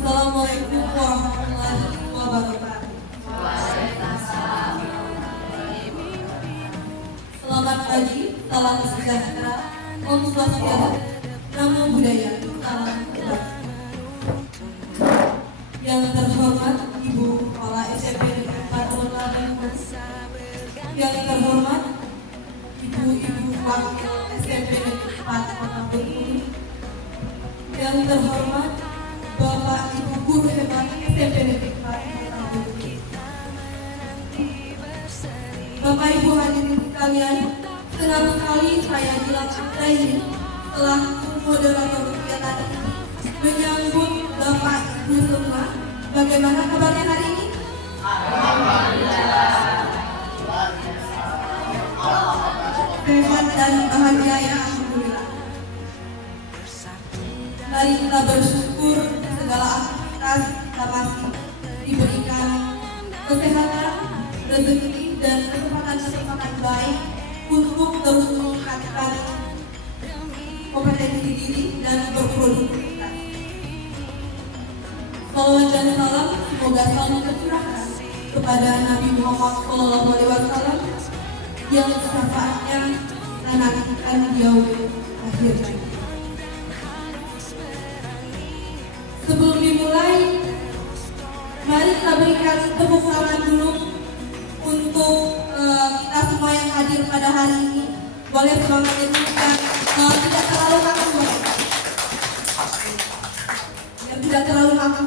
Assalamualaikum warahmatullahi wabarakatuh. Selamat pagi, salam sejahtera, Om Swastiastu, Namo Buddhaya, salam kebajikan. Yang terhormat Ibu Kepala SMP Negeri 4 Kota Bandung, yang terhormat Ibu-Ibu Wakil SMP Negeri 4 Kota Bengkulu, yang terhormat Bapak Ibu Guru Hebat SMP Negeri 4 Kota Bengkulu, Bapak Ibu hadirin sekalian, senang sekali saya Gilang Abdaini selaku moderator kegiatan ini menyambut Bapak Ibu semua. Bagaimana kabarnya hari ini? Alhamdulillah. Sehat dan bahagia ya, alhamdulillah. Mari kita bersyukur segala aktivitas kita masih diberikan kesehatan, rezeki dan kesempatan baik untuk terus meningkatkan kompetensi diri dan berproduktivitas. Salawat dan salam semoga selalu tercurahkan kepada Nabi Muhammad SAW yang syafaatnya kita nantikan di yaumul akhir. Sebelum dimulai, mari kita berikan tepuk tangan dulu untuk kita semua yang hadir pada hari ini. Boleh semangatin dan tidak terlalu kaku, yang tidak terlalu kaku.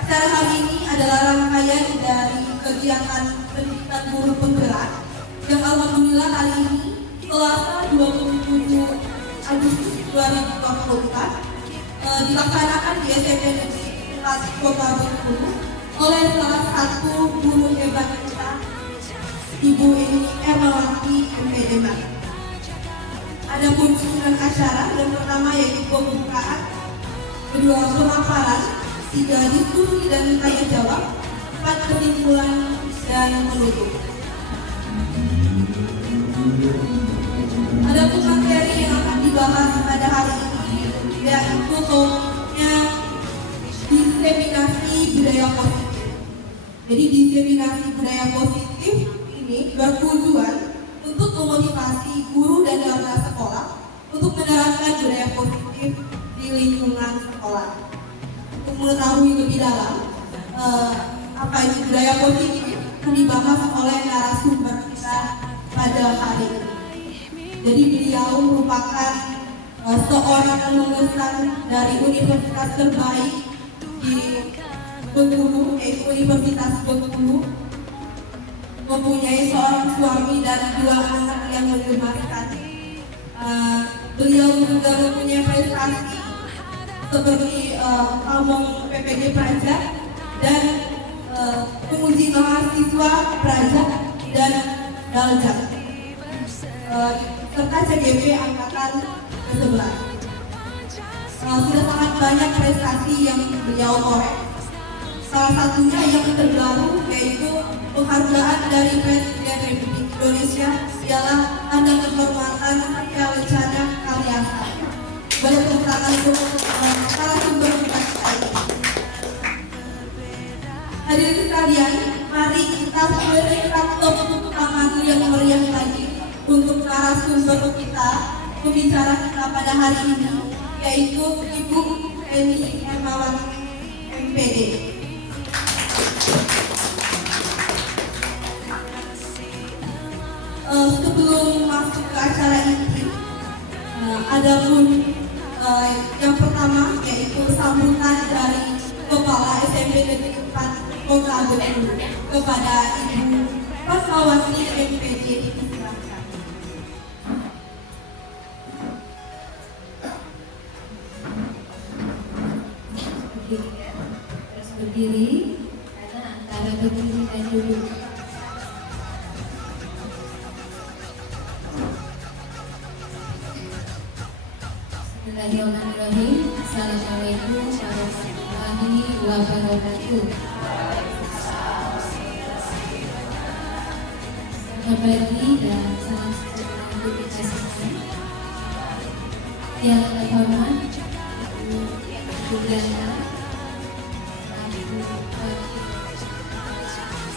Acara hari ini adalah rangkaian dari kegiatan pendidikan guru penggerak yang alhamdulillah hari ini Selasa 27 Agustus 2024 dilaksanakan di SMP Negeri 4 Kota Bengkulu oleh salah satu guru hebat kita, Ibu Eni Ermawati MPD. Adapun susunan acara yang pertama yaitu pembukaan, kedua pemaparan, 3 diskusi dan tanya jawab, 4 kesimpulan dan menutup. Adapun materi yang akan dibahas pada hari ini yaitu topiknya diseminasi budaya positif. Jadi diseminasi budaya positif ini bertujuan untuk memotivasi guru dan warga sekolah untuk menerapkan budaya positif di lingkungan sekolah. Untuk mengetahui lebih dalam apa itu budaya positif yang dibahas oleh narasumber kita pada hari ini. Jadi beliau merupakan seorang lulusan dari universitas terbaik di Bengkulu, yaitu Universitas Bengkulu, mempunyai seorang suami dan 2 anak yang menggemarkan. Beliau juga mempunyai prestasi seperti Pamong PPG Praja dan penguji mahasiswa Praja dan Daljak, serta CGP angkatan ke-11. Sudah sangat banyak prestasi yang beliau toreh. Salah satunya yang terbaru yaitu penghargaan dari Presiden Republik Indonesia ialah Tanda Kehormatan Satya Lencana Kalyasa. Boleh tepuk tangan untuk narasumber kita ini. Hadirin sekalian, mari kita berikan tepuk tangan yang meriah lagi untuk narasumber kita, pembicara kita pada hari ini, yaitu Ibu Eni Ermawati MPD. Sebelum masuk ke acara ini, ada pun yang pertama yaitu sambutan dari Kepala SMP Negeri 4 Kota Bengkulu kepada Ibu Fatmawati MPD. Terus berdiri karena antara berdiri dan duduk. Bismillahirrahmanirrahim. Assalamualaikum warahmatullahi wabarakatuh. Selamat pagi dan salam sejahtera untuk kita semua. Yang terhormat Juliana selaku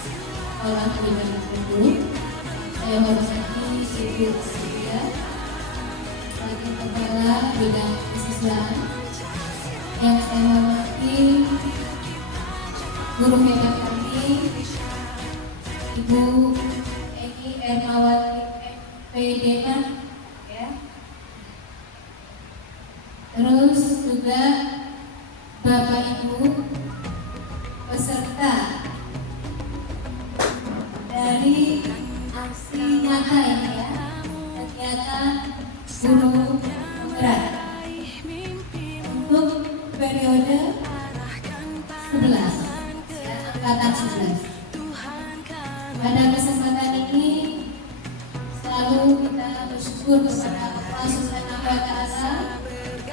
Sekolah Pribadi Guru. Saya hormati Ibu Sylvia sebagai Kepala Bidang Kesiswaan. Yang saya hormati guru hebat kami, Ibu Eni Ermawati FPD, ya. Terus juga Bapak Ibu peserta dari aksi nyata ini, ya, kegiatan guru penggerak untuk periode 11, ya, angkatan 11. Pada kesempatan ini selalu kita bersyukur kepada Allah Subhanahu wa Ta'ala.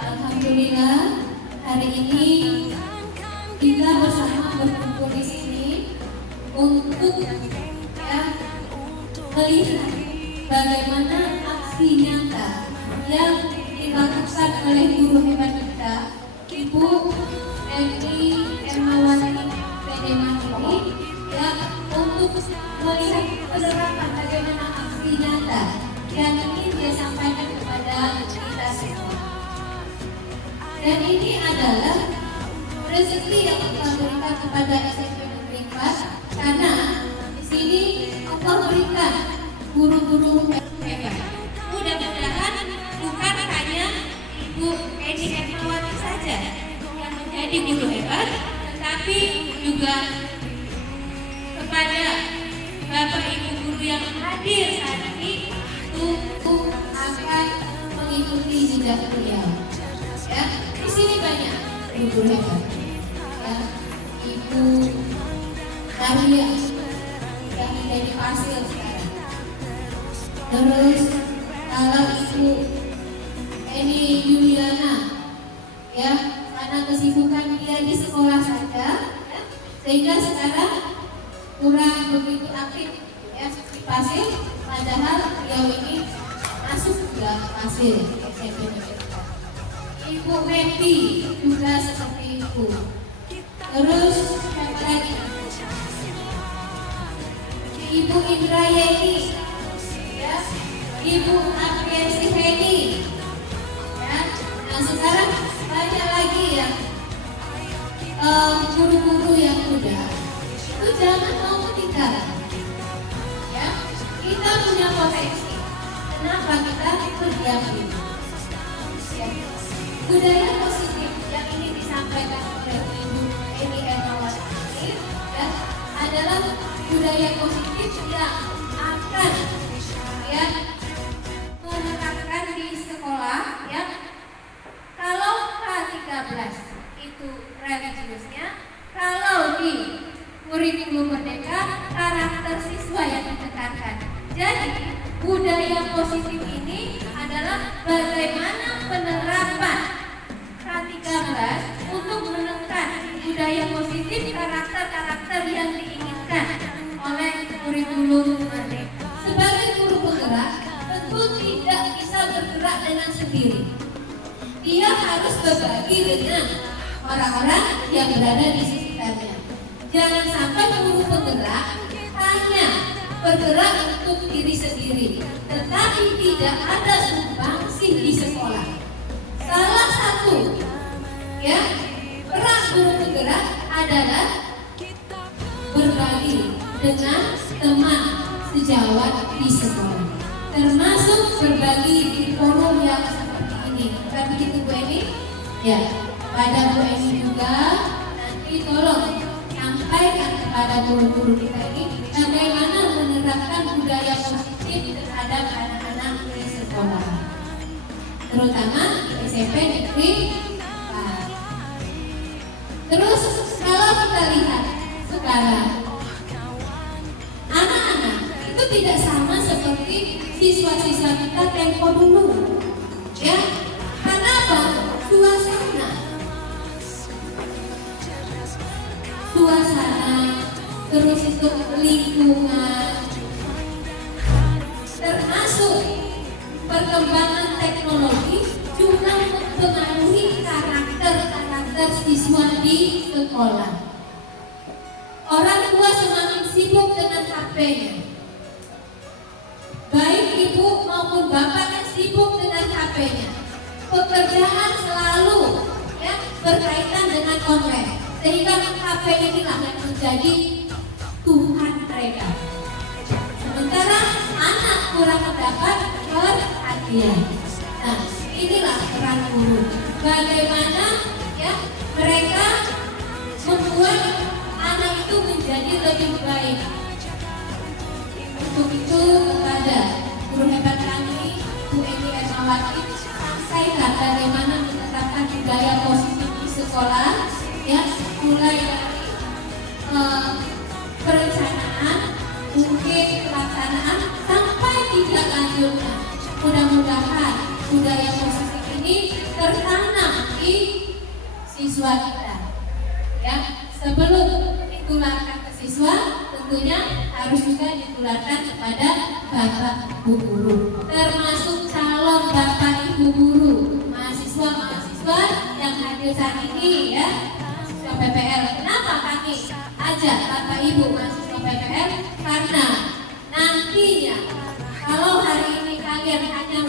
Alhamdulillah hari ini kita bersama berkumpul di sini untuk, ya, melihat bagaimana aksi nyata yang dilakukan oleh guru hebat kita, Ibu Eni Ermawati Pedeman ini, ya, untuk melihat penerapan bagaimana aksi nyata yang ingin dia sampaikan kepada kita semua. Dan ini adalah rezeki yang Allah berikan kepada SMP Negeri 4, karena di sini Allah berikan guru-guru hebat. Mudah-mudahan bukan hanya Ibu Eni Ermawati saja yang menjadi guru hebat, tetapi juga kepada Bapak Ibu guru yang hadir saat ini untuk akan mengikuti jejak beliau. Ya, di sini banyak guru hebat. Ya, Ibu Maria yang menjadi fasil sekarang. Terus kalau Ibu Eni Juliana, ya, karena kesibukan dia di sekolah saja, ya, sehingga sekarang kurang begitu aktif, ya, di Pasir, padahal beliau ini masuk ke Pasir SMP Negeri 4. Ibu Meti juga seperti itu. Terus siapa lagi? Ibu Indrayeni, ya, Ibu Apriansi Hedi, ya. Nah sekarang banyak lagi ya guru-guru yang muda. Itu jangan mau ketinggalan, ya. Kita punya potensi. Kenapa kita berdiam diri? Ya. Budaya positif yang ingin disampaikan oleh Ibu Eni Ermawati ini, ya, adalah budaya positif yang akan, ya, menerapkan di sekolah, ya. Kalau K13 itu religiusnya, kalau di kurikulum merdeka karakter siswa yang ditekankan. Jadi budaya positif ini adalah bagaimana penerapan K13 untuk menekan budaya positif karakter-karakter yang diinginkan oleh kurikulum merdeka. Sebagai guru penggerak tentu tidak bisa bergerak dengan sendiri. Dia harus berbagi dengan orang-orang yang berada di sekitarnya. Jangan sampai guru penggerak hanya bergerak untuk diri sendiri, tetapi tidak ada sumbangsih di sekolah. Salah satu, ya, peran guru penggerak adalah berbagi dengan teman sejawat di sekolah, termasuk berbagi di forum yang seperti ini. Bukan begitu Bu Eni? Ya, pada Bu Eni juga nanti tolong sampaikan kepada guru-guru kita ini bagaimana menerapkan budaya positif terhadap anak-anak di sekolah, terutama SMP Negeri 4. Terus kalau kita lihat sekarang, anak-anak itu tidak sama seperti siswa-siswa kita tempo dulu, ya. Karena apa? Suasana, terus itu lingkungan, termasuk perkembangan teknologi juga mempengaruhi karakter siswa di sekolah. Orang tua semakin sibuk dengan HP-nya. Baik ibu maupun bapaknya sibuk dengan HP-nya. Pekerjaan selalu ya berkaitan dengan online, sehingga HP inilah yang menjadi Tuhan mereka. Sementara anak kurang mendapat perhatian. Nah, inilah peran guru. Bagaimana ya mereka membuat anak itu menjadi lebih baik. Untuk itu kepada guru hebat kami, Bu Eni Ermawati, sampaikan bagaimana menerapkan budaya positif di sekolah, ya mulai dari perencanaan, mungkin pelaksanaan sampai tidak lanjutnya. Mudah-mudahan budaya positif ini tertanam di siswa kita. Ya, sebelum ditularkan ke siswa, tentunya harus juga ditularkan kepada bapak ibu guru, termasuk calon bapak ibu guru, mahasiswa yang hadir saat ini ya, mahasiswa PPL. Kenapa kami ajak bapak ibu mahasiswa PPL? Karena nantinya kalau hari ini kalian hanya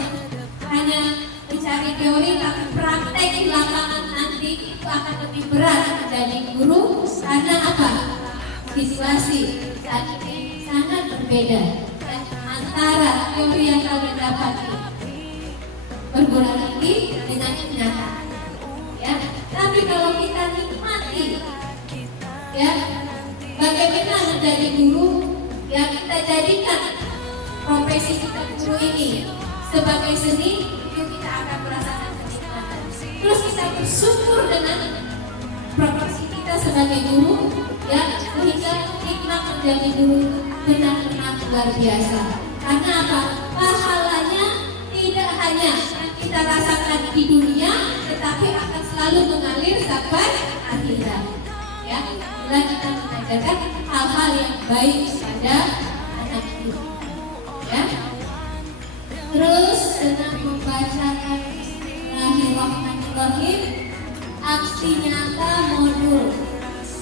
mencari teori, tapi praktek di lapangan nanti itu akan lebih berat menjadi guru. Karena apa? Situasi saat ini sangat berbeda ya, antara teori yang kalian dapati perguruan tinggi dengan kenyataan. Ya, tapi kalau kita nikmati, ya, bagaimana menjadi guru, ya kita jadikan profesi kita guru ini sebagai seni, itu kita akan merasakan kenikmatan. Terus kita bersyukur dengan profesi kita sebagai guru, ya, sehingga nikmat menjadi guru benar-benar luar biasa. Karena apa? Pahalanya tidak hanya yang kita rasakan di dunia, tetapi akan selalu mengalir sampai akhirat. Ya, bila kita mengajarkan hal-hal yang baik pada anak itu. Ya. Terus dengan membacakan Bismillahirrahmanirrahim, aksi nyata modul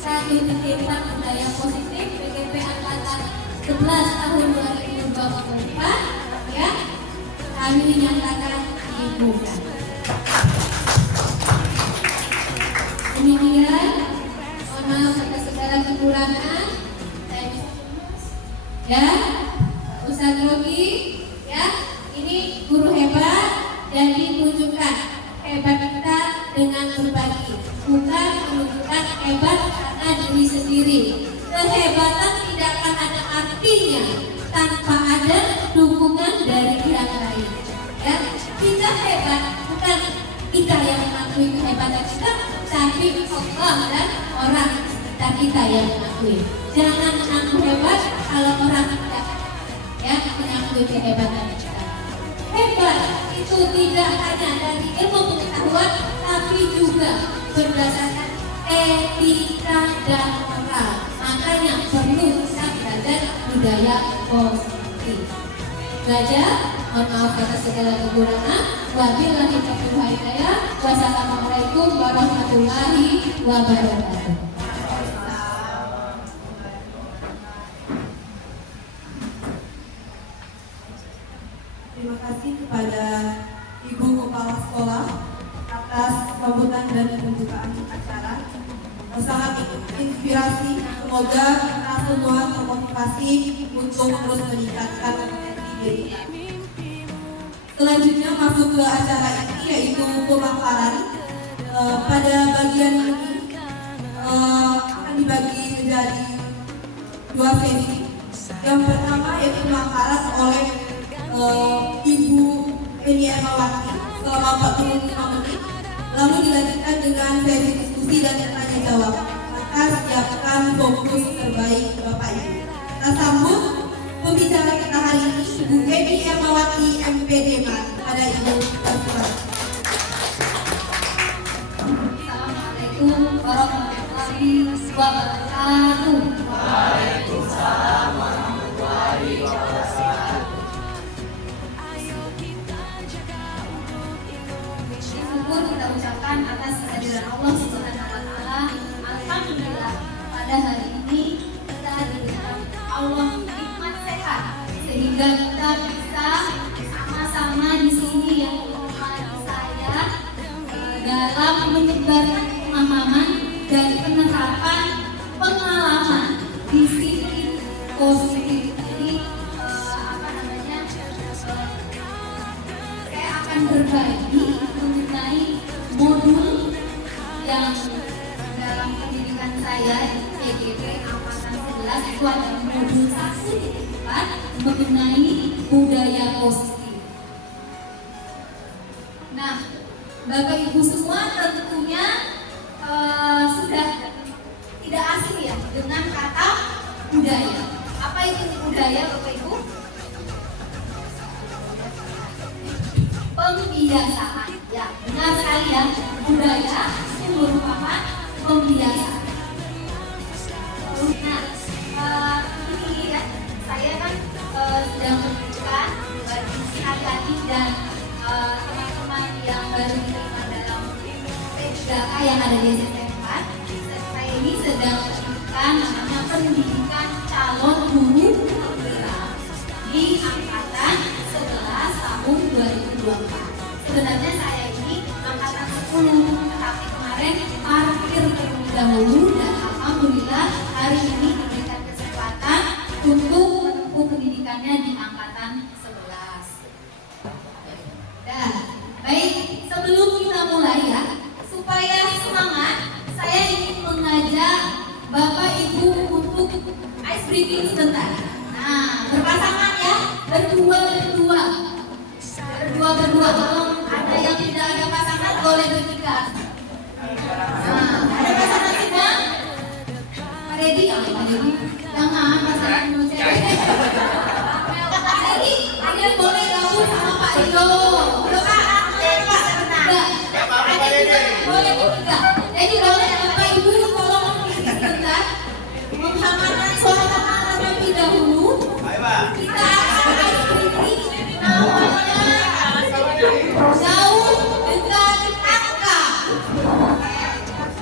1.4 budaya positif PGP angkatan 11 tahun 2024 ya kami nyatakan dibuka. Demikian, mohon maaf atas segala kekurangan. Ya, Ustaz Rogi, ya, ini guru hebat, jadi tunjukkan hebat kita dengan berbagi, bukan menunjukkan hebat karena diri sendiri. Kehebatan tidak akan ada artinya tanpa ada dukungan dari pihak lain. Ya, kita hebat bukan kita yang mengakui kehebatan kita, tapi Allah dan orang sekitar kita yang mengakui. Jangan mengaku hebat kalau orang tidak ya mengakui kehebatan kita. Hebat itu tidak hanya dari ilmu pengetahuan, tapi juga berdasarkan etika dan moral. Makanya perlu kita belajar budaya positif. Belajar, mohon maaf atas segala kekurangan. Wabillahi taufiq wal hidayah. Wassalamualaikum warahmatullahi wabarakatuh. Terima kasih kepada Ibu Kepala Sekolah atas sambutan dan pembukaan acara. Sangat inspirasi. Semoga kita semua termotivasi untuk terus meningkatkan kompetensi diri kita. Selanjutnya masuk ke acara ini yaitu pemaparan. Pada bagian ini akan dibagi menjadi dua sesi. Yang pertama yaitu pemaparan oleh Ibu Eni Ermawati selama 45 menit, lalu dilanjutkan dengan sesi diskusi dan tanya jawab. Maka siapkan fokus terbaik Bapak Ibu. Kita sambut pembicara kita hari ini, Ibu Eni Ermawati MPD MAN. Pada Ibu Ermawati. Assalamualaikum warahmatullahi wabarakatuh. Waalaikumsalam warahmatullahi wabarakatuh. Syukur kita ucapkan atas kehadiran Allah Subhanahu wa taala alhamdulillah pada hari ini kita diberikan Allah nikmat sehat sehingga kita bisa sama-sama di sini yang menemani saya dalam menyebarkan pemahaman dan penerapan pengalaman disiplin positif. Jadi saya akan berbagi mengenai modul yang dalam pendidikan saya PGP angkatan 11 itu ada modul 1.4 mengenai budaya positif. Nah, Bapak Ibu semua tentunya sudah tidak asing ya dengan kata budaya. Apa itu budaya, Bapak Ibu? Pembiasaan. Ya, benar sekali ya. Budaya itu merupakan pembiasaan. Nah, ini ya, saya kan sedang memberikan bagi adik-adik dan teman-teman yang baru diterima dalam P3K yang ada di SMP 4. Saya ini sedang memberikan namanya pendidikan calon guru penggerak di angkatan 11 tahun 2024. Sebenarnya saya ini angkatan 10, tetapi kemarin parkir terlebih dahulu dan alhamdulillah hari ini diberikan kesempatan untuk menempuh pendidikannya di angkatan 11. Dan baik, sebelum kita mulai ya, supaya semangat, saya ingin mengajak Bapak Ibu untuk ice breaking sebentar. Nah, berpasangan ya, berdua. Kalau ada yang tidak ada pasangan boleh bertiga. Nah, ada pasangan semua? Pak Deddy, Pak Deddy, jangan pasangan dulu cewek. Pak Deddy, kalian boleh gabung sama Pak Rio. Udah Pak, Pak sebentar. Pak Deddy boleh bertiga. Jadi boleh Bapak Ibu tolong sebentar menghangatkan suasana terlebih dahulu. Kita akan ice breaking namanya jauh dekat angka.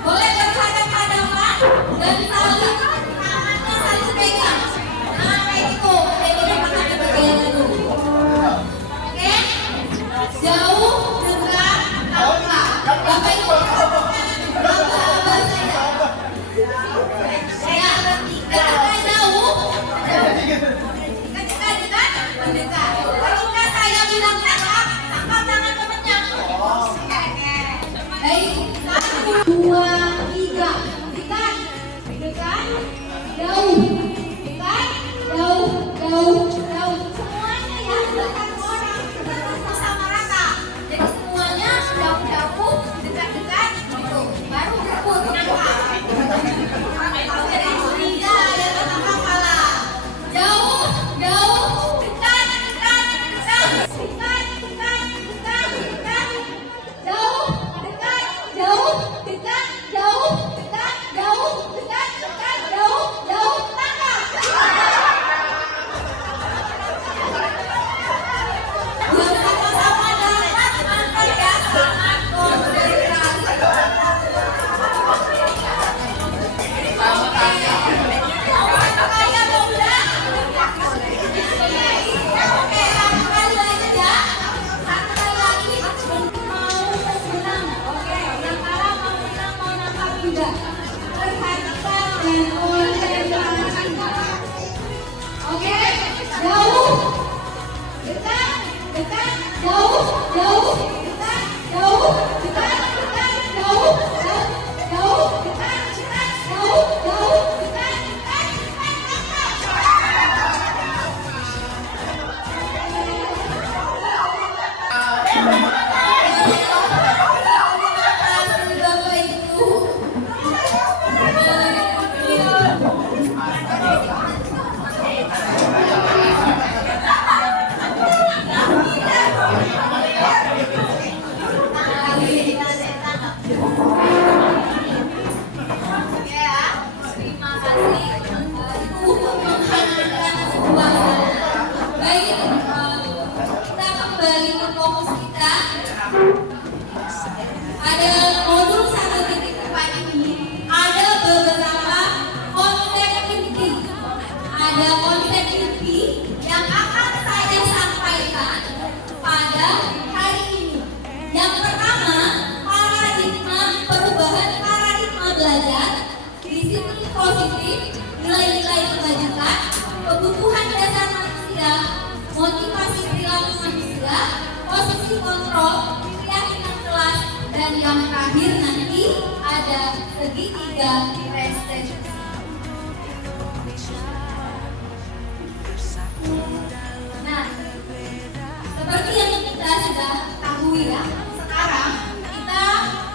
Boleh berhadapan-hadapan dan saling tangannya saling pegang. Nah, kayak gitu. Jadi tangannya pegang dulu. Oke? Jauh dekat angka. Bapak Ibu apa saya? Saya dekat jauh. Dekat mendekat. Ketika saya bilang tangkap tangan temannya. Baik, 1, 2, 3. Dekat, jauh. Dekat, jauh. Semuanya ya, dekat orang, sama rata. Jadi semuanya jauh, dekat, gitu. Baru berebut nangkap. Tidak ada kata kepala. Jauh, dekat. Sama-sama dapat manfaat yang sangat konsentrasi. Kalian mau udah? Oke, satu kali lagi ya. Satu kali lagi. Mau menang. Oke, yang kalah mau menang, mau nangkap juga. Perhatikan dan konsentrasi. Oke, jauh. Dekat, jauh. Dekat, jauh. Dekat, jauh. Dekat, jauh. Ada modul 1.4 ini kontrol, keyakinan kelas, dan yang terakhir nanti ada segitiga prestasi. Nah, seperti yang kita sudah ketahui ya, sekarang kita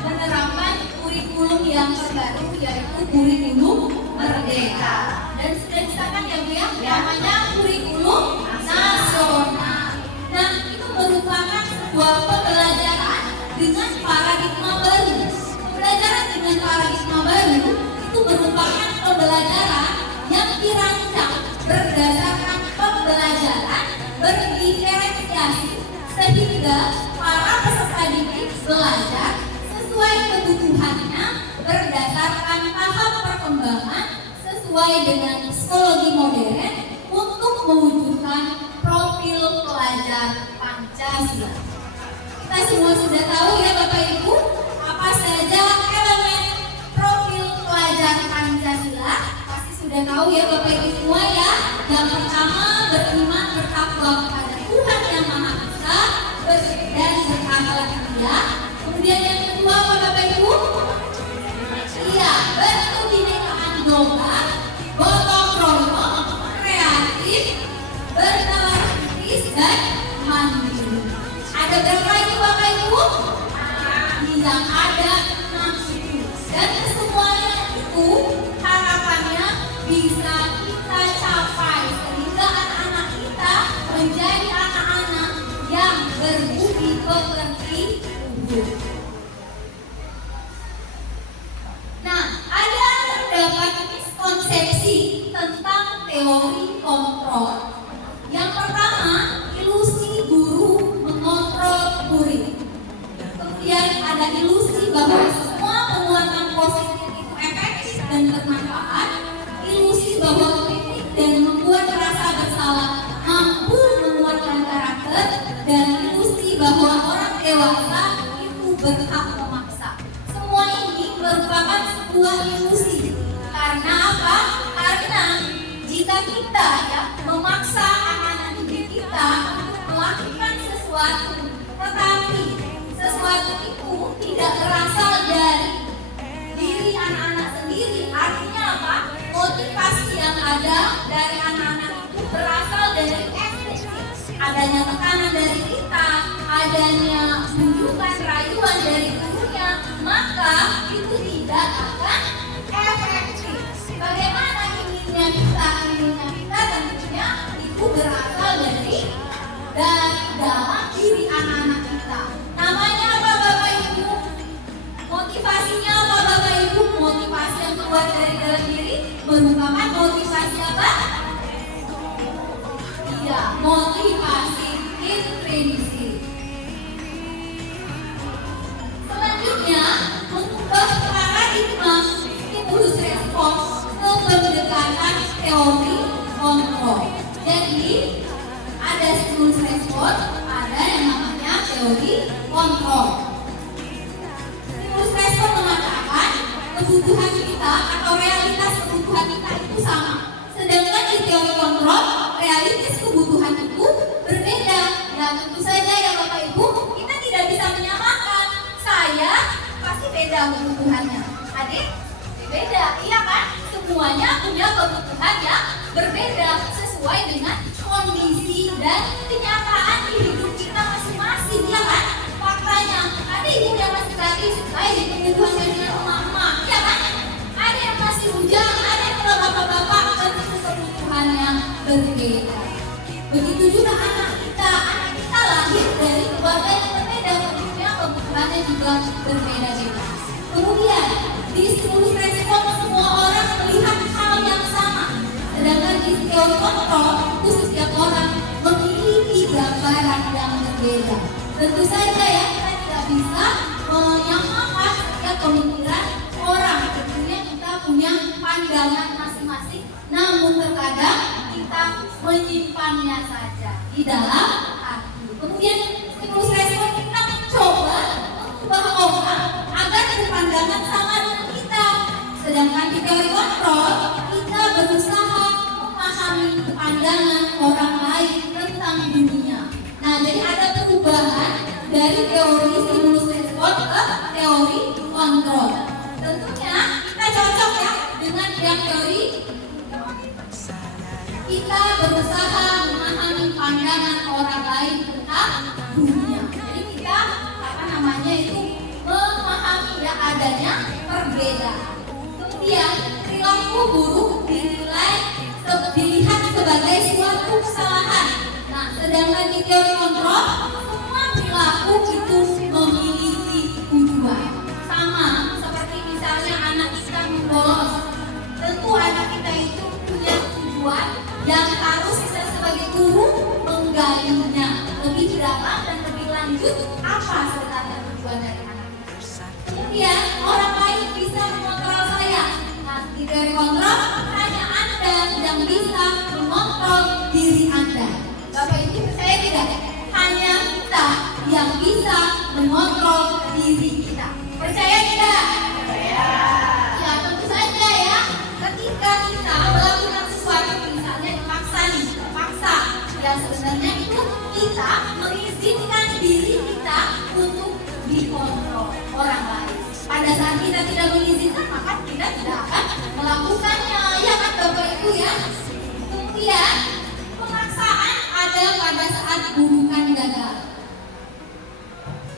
menerapkan kurikulum yang terbaru, yaitu kurikulum merdeka. Dan sudah disahkan ya Bu ya, namanya kurikulum nasional. Nah, itu merupakan sebuah pembelajaran dengan paradigma baru. Pembelajaran dengan paradigma baru itu merupakan pembelajaran yang dirancang berdasarkan pembelajaran berdiferensiasi sehingga para peserta didik belajar sesuai kebutuhannya berdasarkan tahap perkembangan sesuai dengan psikologi modern untuk mewujudkan profil pelajar Pancasila. Kita semua sudah tahu ya Bapak Ibu, apa saja elemen profil pelajar Pancasila. Pasti sudah tahu ya Bapak Ibu semua ya. Yang pertama, beriman bertakwa kepada Tuhan Yang Maha Esa dan berakhlak mulia. Kemudian yang kedua apa Bapak Ibu? Iya, berkebinekaan global, gotong royong, kreatif, bernalar kritis dan mandiri. Ada berapa itu Bapak Ibu? Yang ada 6 dan kesemuanya itu harapannya bisa kita capai sehingga anak-anak kita menjadi anak-anak yang berbudi pekerti luhur. Nah, ada terdapat miskonsepsi tentang teori kontrol. Yang pertama, ilusi guru mengontrol murid. Kemudian ada ilusi bahwa semua penguatan positif itu efektif dan bermanfaat. Ilusi bahwa kritik dan membuat rasa bersalah mampu menguatkan karakter. Dan ilusi bahwa orang dewasa itu berhak memaksa. Semua ini merupakan sebuah ilusi. Karena apa? Karena jika kita ya memaksa anak-anak didik kita melakukan sesuatu, tetapi sesuatu itu tidak berasal dari diri anak-anak sendiri, artinya apa? Motivasi yang ada dari anak-anak itu berasal dari ekstrinsi, adanya tekanan dari kita, adanya tunjukan rayuan dari gurunya, maka itu tidak akan efektif. Bagaimana inginnya kita tentunya itu berasal dari dalam diri anak-anak kita. Namanya apa Bapak Ibu? Motivasinya apa Bapak Ibu? Motivasi yang keluar dari dalam diri merupakan motivasi apa? Iya, motivasi intrinsik. Selanjutnya, mengubah paradigma stimulus respons ke pendekatan teori kontrol. Jadi, ada stimulus respons, ada yang namanya teori kontrol. Stimulus respons mengatakan kebutuhan kita atau realitas kebutuhan kita itu sama. Sedangkan di teori kontrol, realitas kebutuhan itu berbeda. Ya tentu saja ya Bapak Ibu, kita tidak bisa menyamakan. Saya pasti beda kebutuhannya. Adik beda, iya kan? Semuanya punya kebutuhan yang berbeda sesuai dengan kondisi dan kenyataan di hidup kita masing-masing, ya kan? Faktanya, ada ibu yang masih gratis, saya kebutuhan dengan mama, ya kan? Ada yang masih bujang, ada yang kalau bapak-bapak, tentu kebutuhan yang berbeda. Begitu juga anak kita lahir dari keluarga yang berbeda, tentunya kebutuhannya juga berbeda-beda. Kemudian, di stimulus respons semua orang melihat hal yang sama. Sedangkan di teori kontrol itu setiap orang memiliki gambaran yang berbeda. Tentu saja ya kita tidak bisa menyamakan setiap pemikiran orang. Tentunya kita punya pandangan masing-masing. Namun terkadang kita menyimpannya saja di dalam hati. Kemudian stimulus respon kita mencoba mengubah orang agar berpandangan sama dengan kita. Sedangkan di teori kontrol kita berusaha memahami pandangan orang lain tentang dunia. Nah, jadi ada perubahan dari teori stimulus respon ke teori kontrol. Tentunya kita cocok ya dengan yang teori. Kita berusaha memahami pandangan orang lain tentang dunia. Jadi kita itu memahami ya adanya perbedaan. Kemudian perilaku buruk dilihat sebagai suatu kesalahan. Nah, sedangkan di teori kontrol semua perilaku itu memiliki tujuan. Sama seperti misalnya anak kita membolos, tentu anak kita itu punya tujuan yang harus kita sebagai guru menggalinya lebih dalam dan lebih lanjut apa sebenarnya tujuan dari anak. Kemudian orang lain bisa mengontrol saya. Nah, di teori kontrol hanya Anda yang bisa mengontrol diri Anda. Bapak Ibu percaya tidak? Hanya kita yang bisa mengontrol diri kita. Percaya tidak? Percaya. Ya tentu saja ya. Ketika kita melakukan sesuatu misalnya dipaksa, yang sebenarnya itu kita mengizinkan diri kita untuk dikontrol orang lain. Pada saat kita tidak mengizinkan, maka kita tidak akan melakukannya. Ya kan Bapak Ibu ya. Kemudian pemaksaan ada pada saat bukan gagal.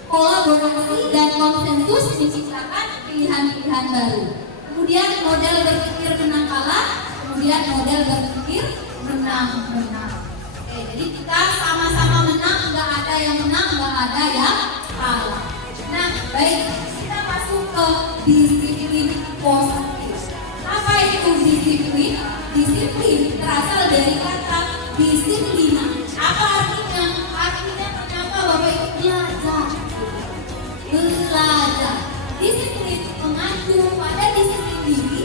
Kolaborasi dan konsensus menciptakan pilihan-pilihan baru. Kemudian model berpikir menang kalah, kemudian model berpikir menang-menang. Oke, jadi kita sama-sama menang, nggak ada yang menang, nggak ada yang kalah. Nah, baik, kita masuk ke disiplin positif. Apa itu disiplin? Disiplin berasal dari kata disiplina. Apa artinya? Artinya kenapa Bapak Ibu belajar? Belajar. Disiplin mengacu pada disiplin diri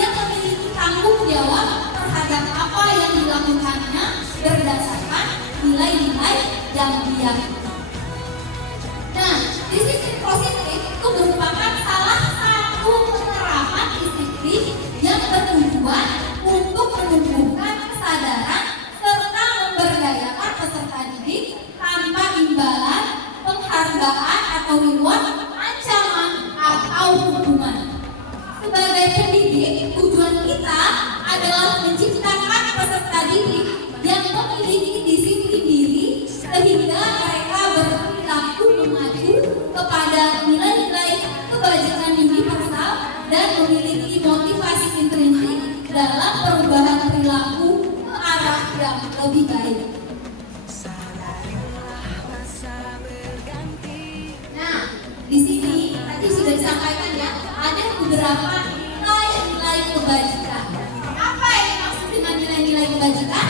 yang memiliki tanggung jawab terhadap apa yang dilakukannya berdasarkan nilai-nilai yang diyakini. Nah, disiplin positif itu merupakan salah satu penerapan disiplin yang bertujuan untuk menumbuhkan kesadaran serta memberdayakan peserta didik tanpa imbalan, penghargaan atau reward, ancaman atau hukuman. Sebagai pendidik, tujuan kita adalah menciptakan peserta didik yang memiliki disiplin diri sehingga mereka berperilaku mengacu kepada nilai-nilai kebajikan universal dan memiliki motivasi intrinsik dalam perubahan perilaku ke arah yang lebih baik. Nah, di sini tadi sudah disampaikan ya, ada beberapa nilai-nilai kebajikan. Apa yang dimaksud dengan nilai-nilai kebajikan?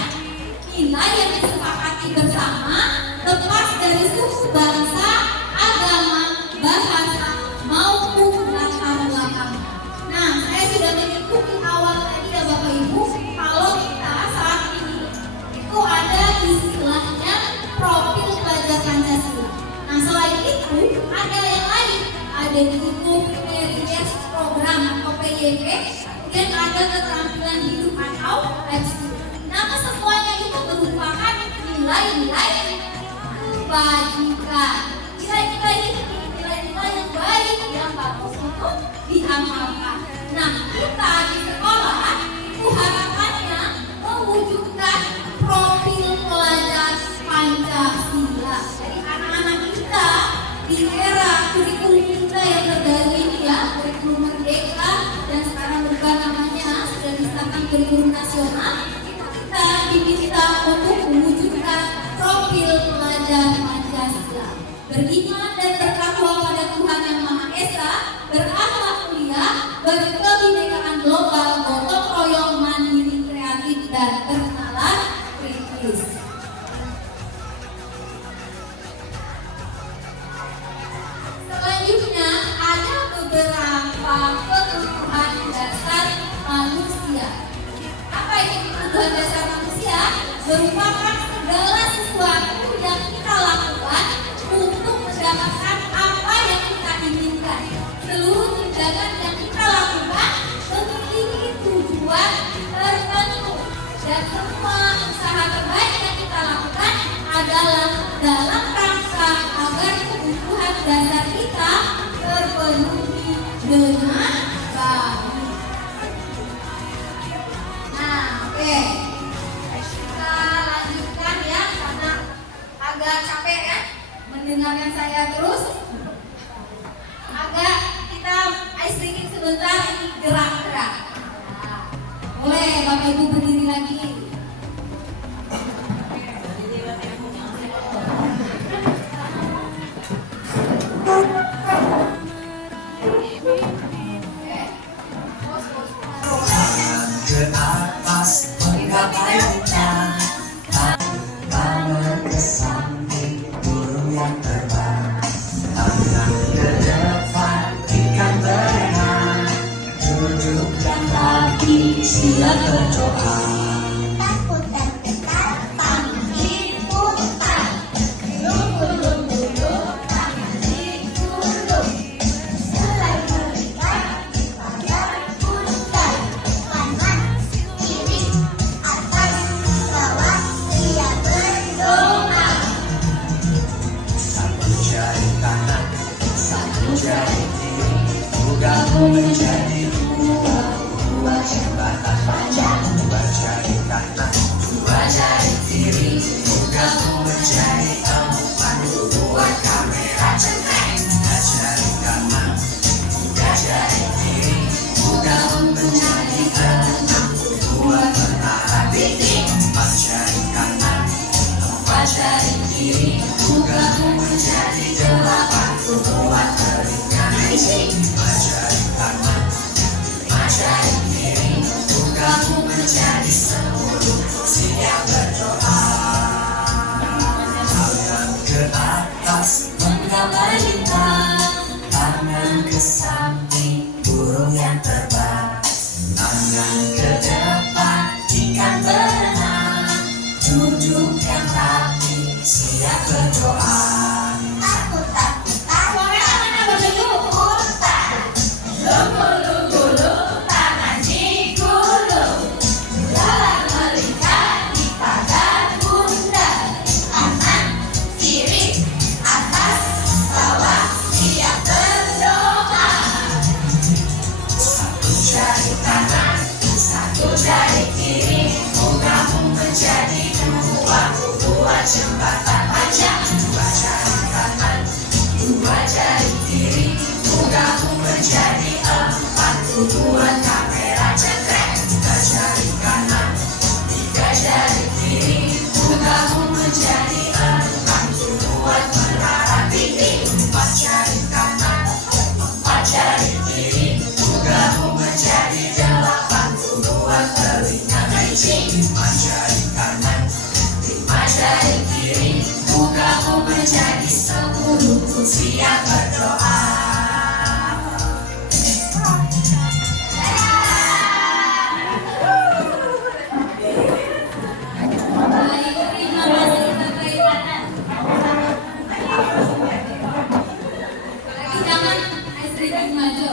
Nilai yang disepakati bersama, lepas dari suku, bangsa, agama, bahasa, maupun latar belakang. Nah, saya sudah mengikuti awal tadi ya Bapak Ibu, kalau kita saat ini itu ada istilahnya profil pelajar Pancasila. Nah, selain itu ada yang lain, ada buku Meritokrasi Program atau PYP, kemudian ada keterampilan hidup atau life skill. Nah, semuanya itu merupakan nilai-nilai kebajikan. Nilai-nilai ini nilai-nilai yang baik yang bagus untuk diamalkan. Nah, kita di sekolah itu harapannya mewujudkan profil pelajar Pancasila. Jadi anak-anak kita di era kurikulum kita yang terbaru ini ya, kurikulum merdeka dan sekarang berubah namanya sudah disahkan kurikulum nasional. Kita diminta untuk mewujudkan profil pelajar Pancasila, beriman dan bertakwa pada Tuhan Yang Maha Esa, berakhlak mulia, berkebinekaan global, gotong royong, mandiri, kreatif dan bernalar kritis. Selanjutnya ada beberapa kebutuhan dasar manusia. Apa itu kebutuhan dasar manusia? Merupakan segala sesuatu yang kita lakukan untuk mendapatkan apa yang kita inginkan. Seluruh tindakan yang kita lakukan memiliki tujuan tertentu dan semua usaha terbaik yang kita lakukan adalah dalam rangka agar kebutuhan terus agak kita ice breaking sebentar, ini gerak-gerak. Nah, boleh Bapak Ibu berdiri lagi. Ke atas menggapai hutan, tangan ke samping burung yang terbang, tangan ke depan ikan berenang, duduk dan lagi siap berdoa. Takut dan ketat, tangan diputar. Gulung, tangan digulung. Selai berikan di pagar pundak. Kanan, kiri, atas, bawah, dia berdoa. Satu jari kanan, satu jari kiri, gabung menjadi dua jembatan panjang. Dua jari kanan, dua jari kiri, gabung menjadi empat. Buat kamera centeng. Tiga jari kanan, tiga jari kiri, gabung menjadi enam. Buat menara titik. Empat jari kanan, empat jari kiri, gabung menjadi delapan. Buat telinga licin. Lima jari kanan, lima jari kiri, gabung menjadi 10. Siap berdoa. Tangan ke atas menggapai bintang, tangan ke samping burung yang terbang, tangan ke depan ikan berenang, duduk yang rapi siap berdoa. Takut, Suara mana Bapak Ibu? putar. Gulung, tangan digulung. Jalan melingkar di pagar pundak. Kanan, kiri, atas, bawah, siap berdoa. Satu jari kanan, satu jari kiri, gabung menjadi dua. Dua jembatan panjang. Dua jari kanan, dua jari kiri, gabung menjadi empat. Buat kamera centeng. Tiga jari kanan, tiga jari kiri, gabung menjadi empat. Buat menara titik. Empat jari kanan, empat jari kiri, gabung menjadi delapan. Buat telinga licin. Lima jari kanan, lima jari kiri, gabung menjadi 10. Siap berdoa. Baik, terima kasih Bapak Ibu. Lagi jangan ice breaking maju.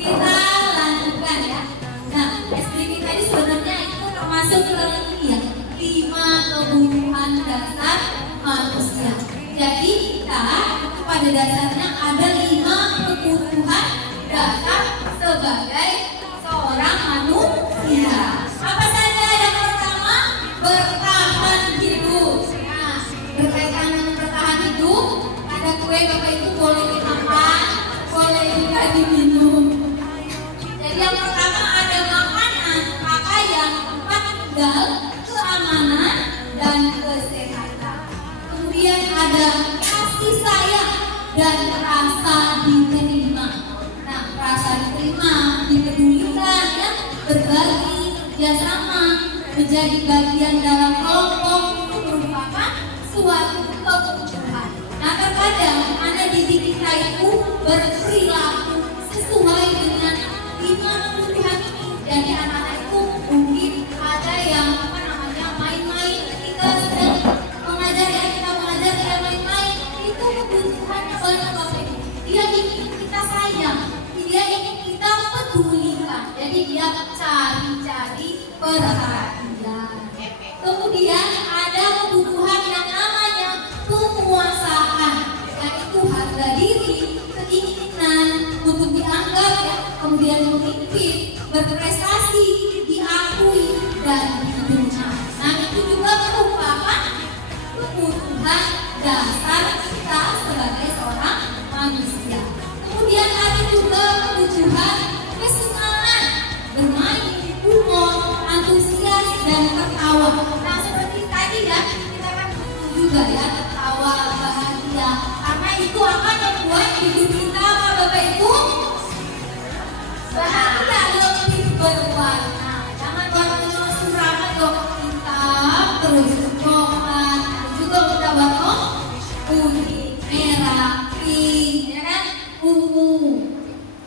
Kita lanjutkan ya. Nah, ice breaking tadi sebenarnya itu termasuk ke ini ya, 5 kebutuhan dasar manusia. Jadi kita pada dasarnya ada 5 kebutuhan dasar sebagai seorang manusia. Apa saja? Yang pertama, bertahan hidup. Nah, berkaitan dengan bertahan hidup, ada kue Bapak Ibu boleh dimakan, boleh juga diminum. Jadi yang pertama ada makanan, pakaian, tempat tinggal, keamanan, dan kesehatan. Kemudian ada kasih sayang dan rasa diterima. Nah, rasa diterima, dipedulikan ya, berbagi, kerjasama, menjadi bagian dalam kelompok itu merupakan suatu kebutuhan. Nah, terkadang anak didik kita itu berperilaku sesuai dengan 5 kebutuhan ini. Jadi anak-anak itu mungkin ada yang main-main ketika sedang mengajar ya, kita mengajar dia main-main, itu kebutuhannya banyak Bapak Ibu. Dia ingin kita sayang, dia ingin kita pedulikan. Jadi dia cari-cari perhatian. Kemudian ada kebutuhan yang namanya penguasaan, yaitu harga diri, keinginan untuk dianggap ya, kemudian memimpin, berprestasi, diakui dan diterima. Nah, itu juga merupakan kebutuhan kebutuhan dasar kita sebagai seorang manusia. Kemudian ada juga kebutuhan kesenangan, bermain, humor, antusias, dan tertawa. Nah, seperti tadi ya, kita kan butuh juga ya tertawa, bahagia, karena itu akan membuat hidup kita apa Bapak Ibu? Bahagia, lebih berwarna. Jangan warnanya suram dong, hitam terus coklat, juga udah warna kuning, merah, pink, ya kan? Ungu.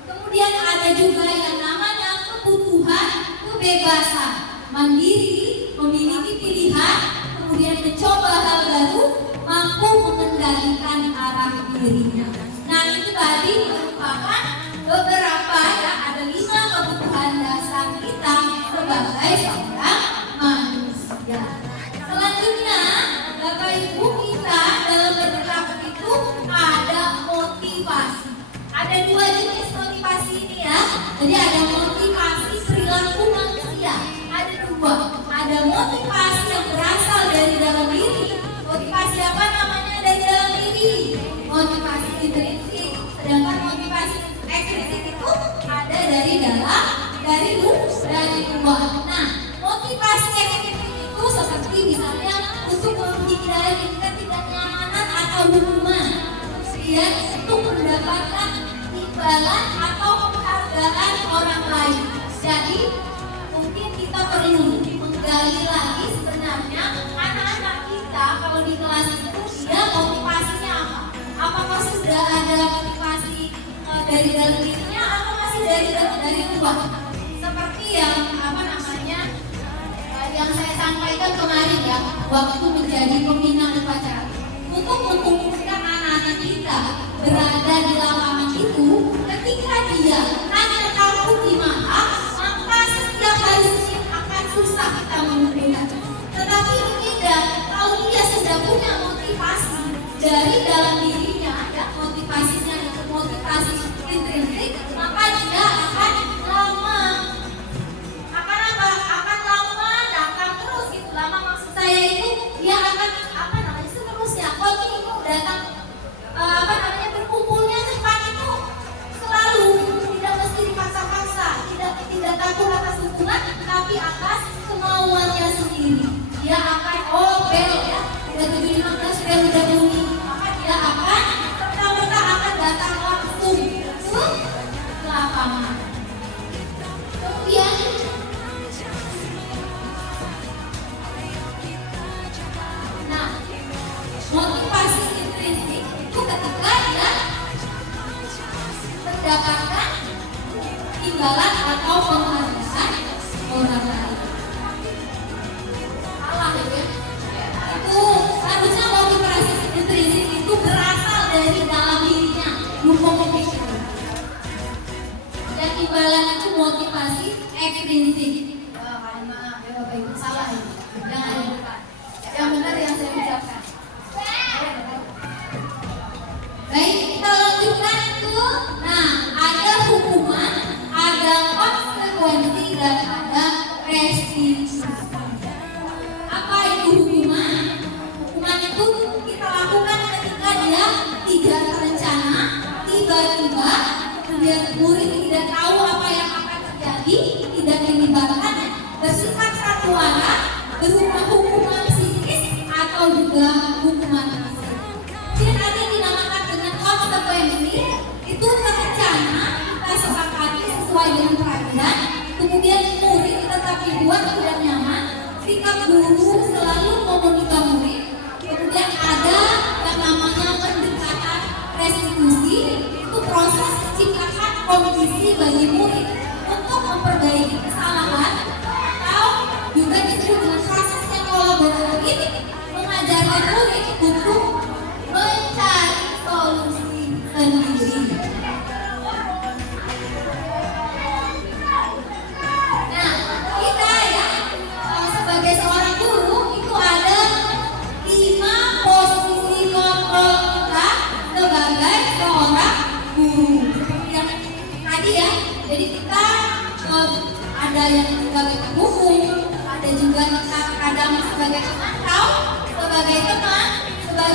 Kemudian ada juga yang namanya kebutuhan kebebasan, mandiri, memiliki pilihan, kemudian mencoba hal baru, mampu mengendalikan arah dirinya. Nah, itu tadi merupakan beberapa ya, ada 5 kebutuhan dasar kita sebagai seorang manusia. Selanjutnya, Bapak Ibu, kita dalam bergerak itu ada motivasi. Ada 2 jenis motivasi ini ya. Jadi ada motivasi perilaku manusia. Ada 2. Ada motivasi yang berasal dari dalam diri. Motivasi apa namanya dari dalam diri? Motivasi intrinsik. Sedangkan motivasi ekstrinsik itu ada dari dalam, dari luar. Nah, motivasi ekstrinsik itu seperti misalnya untuk menghindari ketidaknyamanan atau hukuman. Kemudian untuk mendapatkan imbalan atau penghargaan orang lain. Jadi mungkin kita perlu menggali lagi sebenarnya anak-anak kita kalau di kelas itu dia motivasinya apa? Apakah sudah ada motivasi dari dalam dirinya atau masih dari luar? Seperti yang yang saya sampaikan kemarin ya, waktu menjadi pembina upacara untuk mengumpulkan anak-anak kita berada di lapangan itu. Ketika dia hanya takut dimarah, maka setiap hari Senin akan susah kita mengumpulkan. Tetapi beda kalau dia sudah punya motivasi dari dalam dirinya, ya, motivasinya itu motivasi intrinsik, maka dia akan lama. Akan lama datang terus gitu. Lama maksud saya itu dia akan seterusnya kontinu datang berkumpulnya cepat itu selalu, tidak mesti dipaksa-paksa, tidak takut atas hukuman, tapi atas kemauannya sendiri. Dia akan bel ya, udah 7.15 udah bunyi, maka dia akan serta-merta akan datang langsung ke lapangan. Kemudian motivasi intrinsik itu ketika dia mendapatkan imbalan atau penghargaan orang lain. Salah ya? Itu harusnya motivasi intrinsik itu berasal dari dalam dirinya, bukan pemikiran. Dan imbalan itu motivasi ekstrinsik. Maaf ya Bapak Ibu, salah ya. Jangan lupa. Yang benar yang saya ucapkan. Baik, kita lanjutkan itu. Nah, ada hukuman, ada konsekuensi, dan ada restitusi. Apa itu hukuman? Hukuman itu kita lakukan ketika dia tidak terencana, tiba-tiba, kemudian murid tidak tahu apa yang akan terjadi, tidak dilibatkan, bersifat satu arah, berupa hukuman psikis atau juga hukuman fisik. Dan ada yang dinamakan dengan konsekuensi, itu terencana, kita sepakati sesuai dengan peraturan, kemudian murid tetap dibuat tidak nyaman, sikap guru selalu memonitor murid, kemudian ada yang namanya pendekatan restitusi, itu proses menciptakan kondisi bagi murid untuk memperbaiki kesalahan, atau juga disebut dengan proses yang kolaboratif, mengajarkan murid untuk mencari solusi sendiri. Nah, kita ya sebagai seorang guru itu ada 5 posisi kontrol kita sebagai seorang guru. Seperti yang tadi ya, jadi kita ada yang sebagai pembuku, ada juga kita kadang sebagai pemantau, sebagai teman, sebagai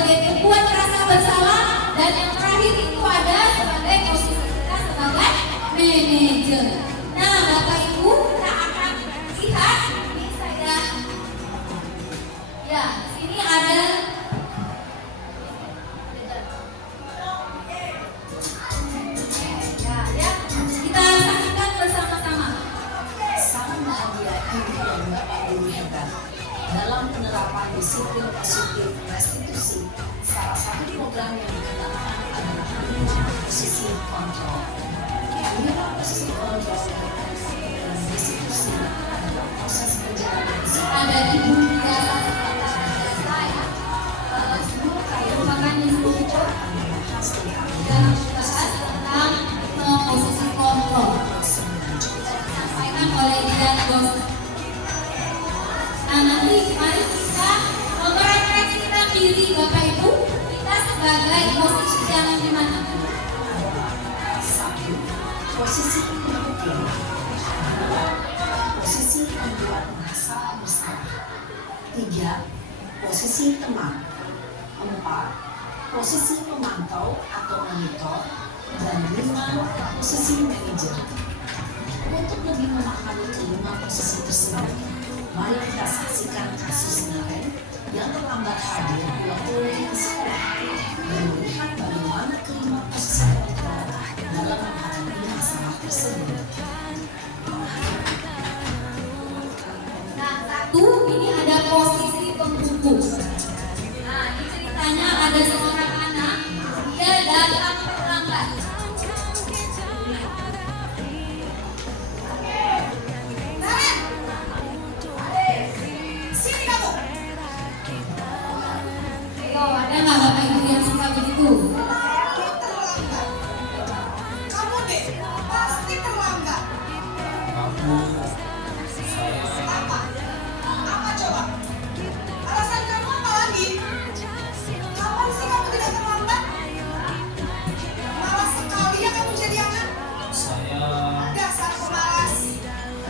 sebagai posisi yang gimana? Satu, posisi pendukung. Dua, posisi pembuat merasa bersalah. Tiga, posisi teman. Empat, posisi pemantau atau monitor. Dan lima, posisi manajer. Untuk lebih memahami kelima posisi tersebut, mari kita saksikan kasus Naren yang terlambat hadir waktu di sekolah dan melihat bagaimana kelima posisi kontrol dalam menghadapi masalah tersebut. Nah, satu ini ada posisi pembungkus. Nah, ini ceritanya ada seorang anak, dia datang terlambat. Sini kamu. Ayo, ada nggak bapak ibu yang suka begitu? Kamu deh, pasti terlambat. Apa? Apa coba? Alasan kamu apa lagi? Kapan sih kamu tidak terlambat? Malas sekali ya kamu jadi anak. Dasar pemalas.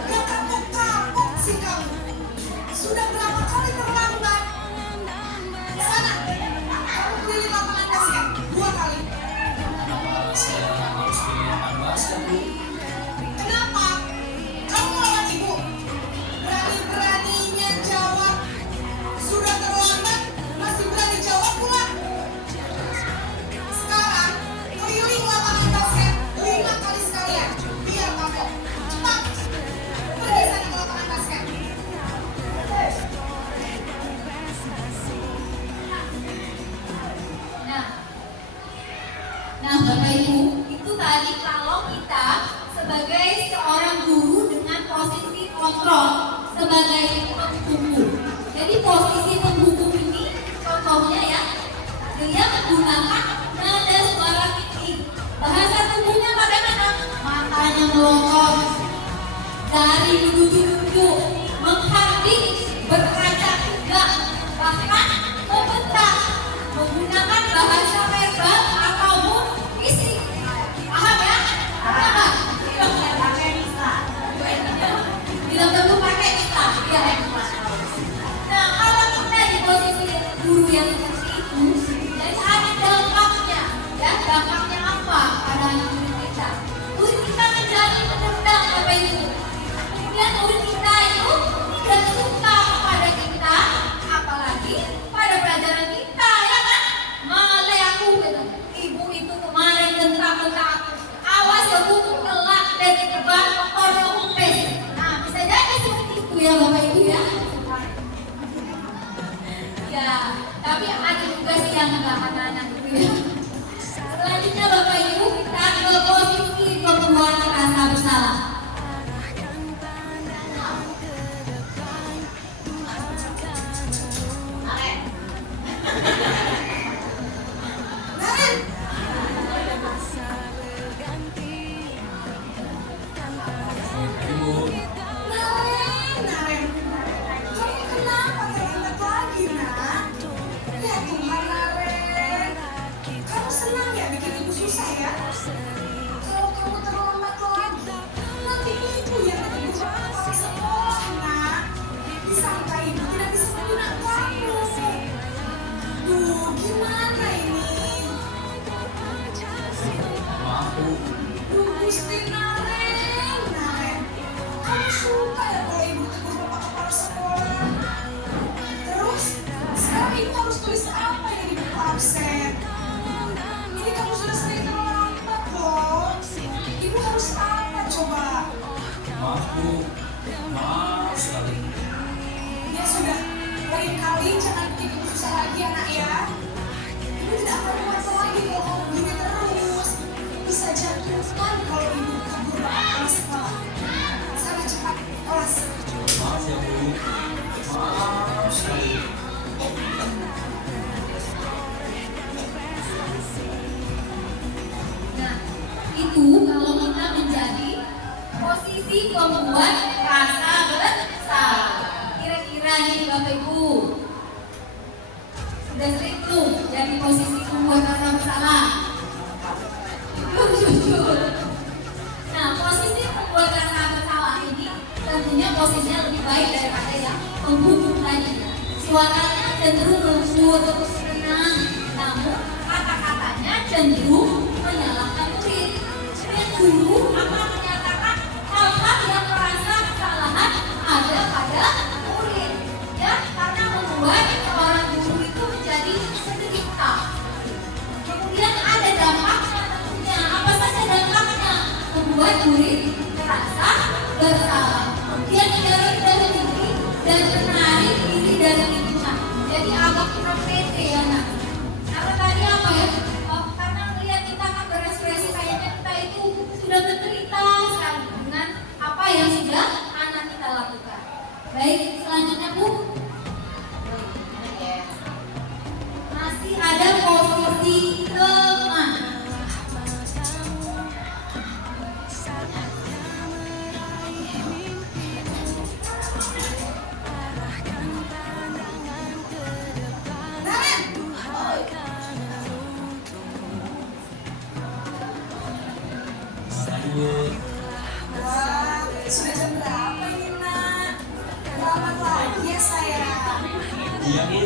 Gak kapok-kapok sih kamu. Sudah berapa kali terlambat? Sana, kamu keliling lapangan basket 2 kali. Kenapa? Kamu melawan ibu. Berani-beraninya jawab. Sudah terlambat, masih berani jawab pula. Sekarang, keliling lapangan basket 5 kali sekalian. Biar kapok. Cepat. Pergi sana ke lapangan basket. Nah, bapak ibu, itu tadi kalau kita sebagai seorang guru dengan posisi kontrol sebagai penghukum. Jadi posisi penghukum ini contohnya ya, dia menggunakan nada suara tinggi. Bahasa tubuhnya kadang-kadang matanya melonjak, dari menuju-nuju, menghardik, berkaca tegak, bahkan membentak, menggunakan bahasa verbal ataupun fisik. Paham ya? Paham nggak? Tidak perlu pakai kita. Ya. Nah, kalau kita di posisi guru yang seperti itu, jadi ada dampaknya. Ya, dampaknya apa pada murid kita? Murid kita menjadi penendang Bapak Ibu. Kemudian murid kita itu tidak suka kepada kita, apalagi pada pelajaran kita, ya kan? Male aku gitu. Ibu itu kemarin bentak-bentak aku. Awas ya buku kelak dan terbang motor kumpes. Nah, bisa jadi seperti itu ya Bapak Ibu ya. Ya, tapi ada juga sih yang enggak anak-anak gitu ya. Selanjutnya Bapak Ibu, kita ke posisi pembuat rasa bersalah. Naren! Naren! Kamu kenapa terlambat lagi, nak? Ya Tuhan, Naren. Kamu senang ya bikin ibu susah ya? Kalau kamu terlambat lagi, nanti ibu yang ketemu di sekolah, nak. Disangka ibu tidak bisa menggunakan kamu. Duh, gimana ini? Duh, Gusti Naren, Naren. Kamu suka ya kalau ibu tegur bapak kepala sekolah? Terus, sekarang ibu harus tulis apa yang di buku absen? Ini kamu sudah sering terlambat loh. Ibu harus apa coba? Ya sudah, lain kali jangan bikin ibu susah lagi ya nak ya. Ibu tidak akan kuat lagi kalau kamu begini terus. Bisa jatuhkan kalau ibu tegur bapak kepala sekolah. Sana cepat, kelas. Nah, itu kalau kita menjadi posisi pembuat rasa bersalah. Kira-kira nih Bapak Ibu, sudah sering tuh jadi posisi pembuat suaranya cenderung lembut, tenang, namun kata-katanya cenderung menyalahkan murid. Dan guru akan menyatakan hal-hal yang merasa kesalahan ada pada murid, ya, karena membuat seorang guru itu menjadi menderita. Kemudian ada dampaknya tentunya. Apa saja dampaknya? Membuat murid merasa bersalah, kemudian menjauh dari diri dan menarik diri dari lingkungan. Jadi agak kurang pede ya nak. Karena tadi apa ya? Karena melihat kita kan berekspresi kayaknya kita itu sudah menderita sekali dengan apa yang sudah anak kita lakukan. Baik, selanjutnya Bu. Masih ada posisi teman. Wah, sudah jam berapa ini nak? Selamat pagi ya sayang. Iya Bu,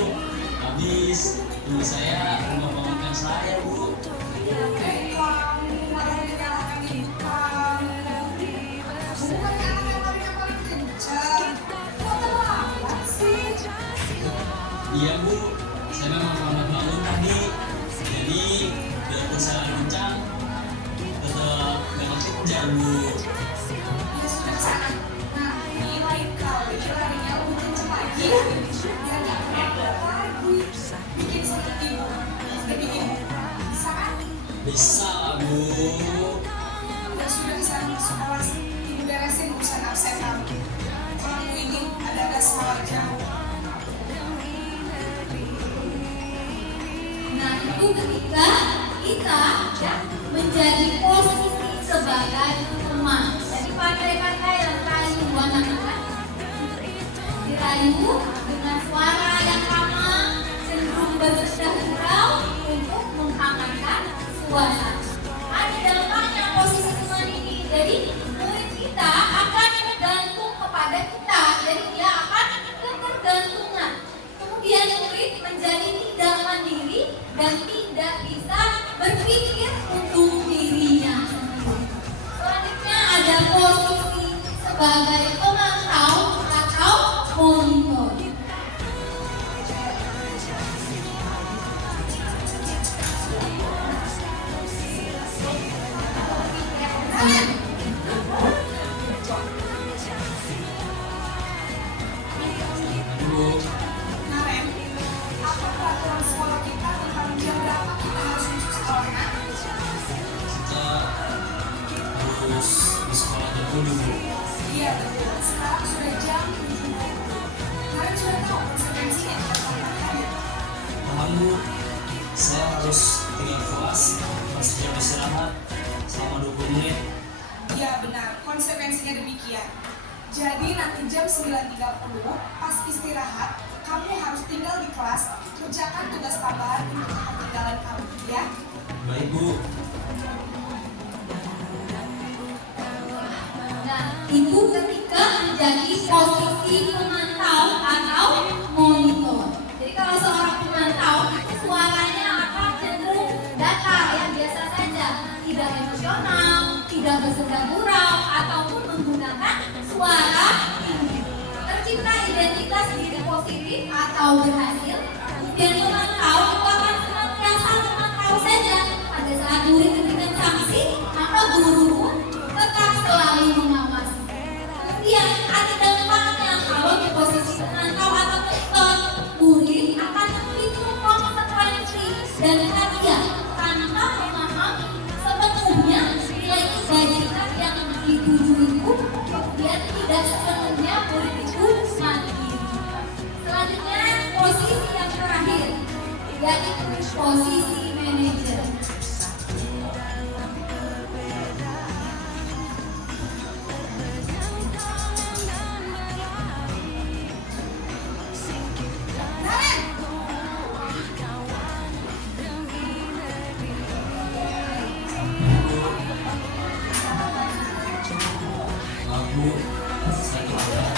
habis ibu saya membangunkan saya Bu. Kamu malah menyalahkan diri kamu. Bukannya anak yang paling kencang. Kok terlambat sih? Iya Bu, saya memang lambat bangun tadi. Jadi biarpun saya kencang, tetap gak kejar Bu. Ya sudah sana. Nah, nilai kali larinya lebih kencang lagi. Biar gak kena lagi. Bikin seperti ibu. Udah bikin bisa kan? Bisa Bu. Ya sudah sekarang masuk kelas. Ibu beresin urusan absen kamu. Kamu ini ada salah jauh. Nah, itu ketika kita ya, menjadi posisi sebagai teman. Jadi pandai-pandai yang rayu anak-anak. Dirayu dengan suara yang ramah, cenderung bersedah gurau untuk menghangatkan suasana. Ada dampaknya posisi teman ini. Jadi murid kita akan bergantung kepada kita. Jadi dia akan ketergantungan. Kemudian murid menjadi tidak mandiri dan tidak bisa berpikir untuk dirinya sendiri. Selanjutnya ada posisi sebagai pemantau atau monitor. Bu, Kemarin, apa peraturan sekolah kita tentang jam berapa kita harus masuk sekolah? kita harus di sekolah dahulu Bu. Iya betul. Sekarang sudah jam 7. Kalian sudah tahu konsekuensinya kita lakukan ya? Paham Bu, saya harus tinggal kelas, harus jam istirahat selama 20 menit. Iya benar. Konsekuensinya demikian. Jadi nanti jam 9.30 pas istirahat, kamu harus tinggal di kelas, kerjakan tugas tambahan untuk ketinggalan kamu, ya? Baik Bu. Nah, itu ketika menjadi posisi pemantau atau monitor. Jadi kalau seorang pemantau, suaranya akan cenderung datar yang biasa saja, tidak emosional, tidak bersedah gurau, ataupun menggunakan suara tinggi. Tercipta identitas diri positif atau berhasil. Kemudian pemantau itu akan senantiasa memantau saja. Pada saat murid diberikan sanksi, maka guru pun tetap selalu mengawasi. Kemudian ada dampaknya kalau di posisi pemantau atau monitor, murid akan menghitung konsekuensi dan karya tanpa memahami sepenuhnya nilai kebajikan yang dituju itu. Kemudian tidak sepenuhnya murid itu mandiri. Selanjutnya posisi yang terakhir, yaitu posisi manajer. Bu, saya telah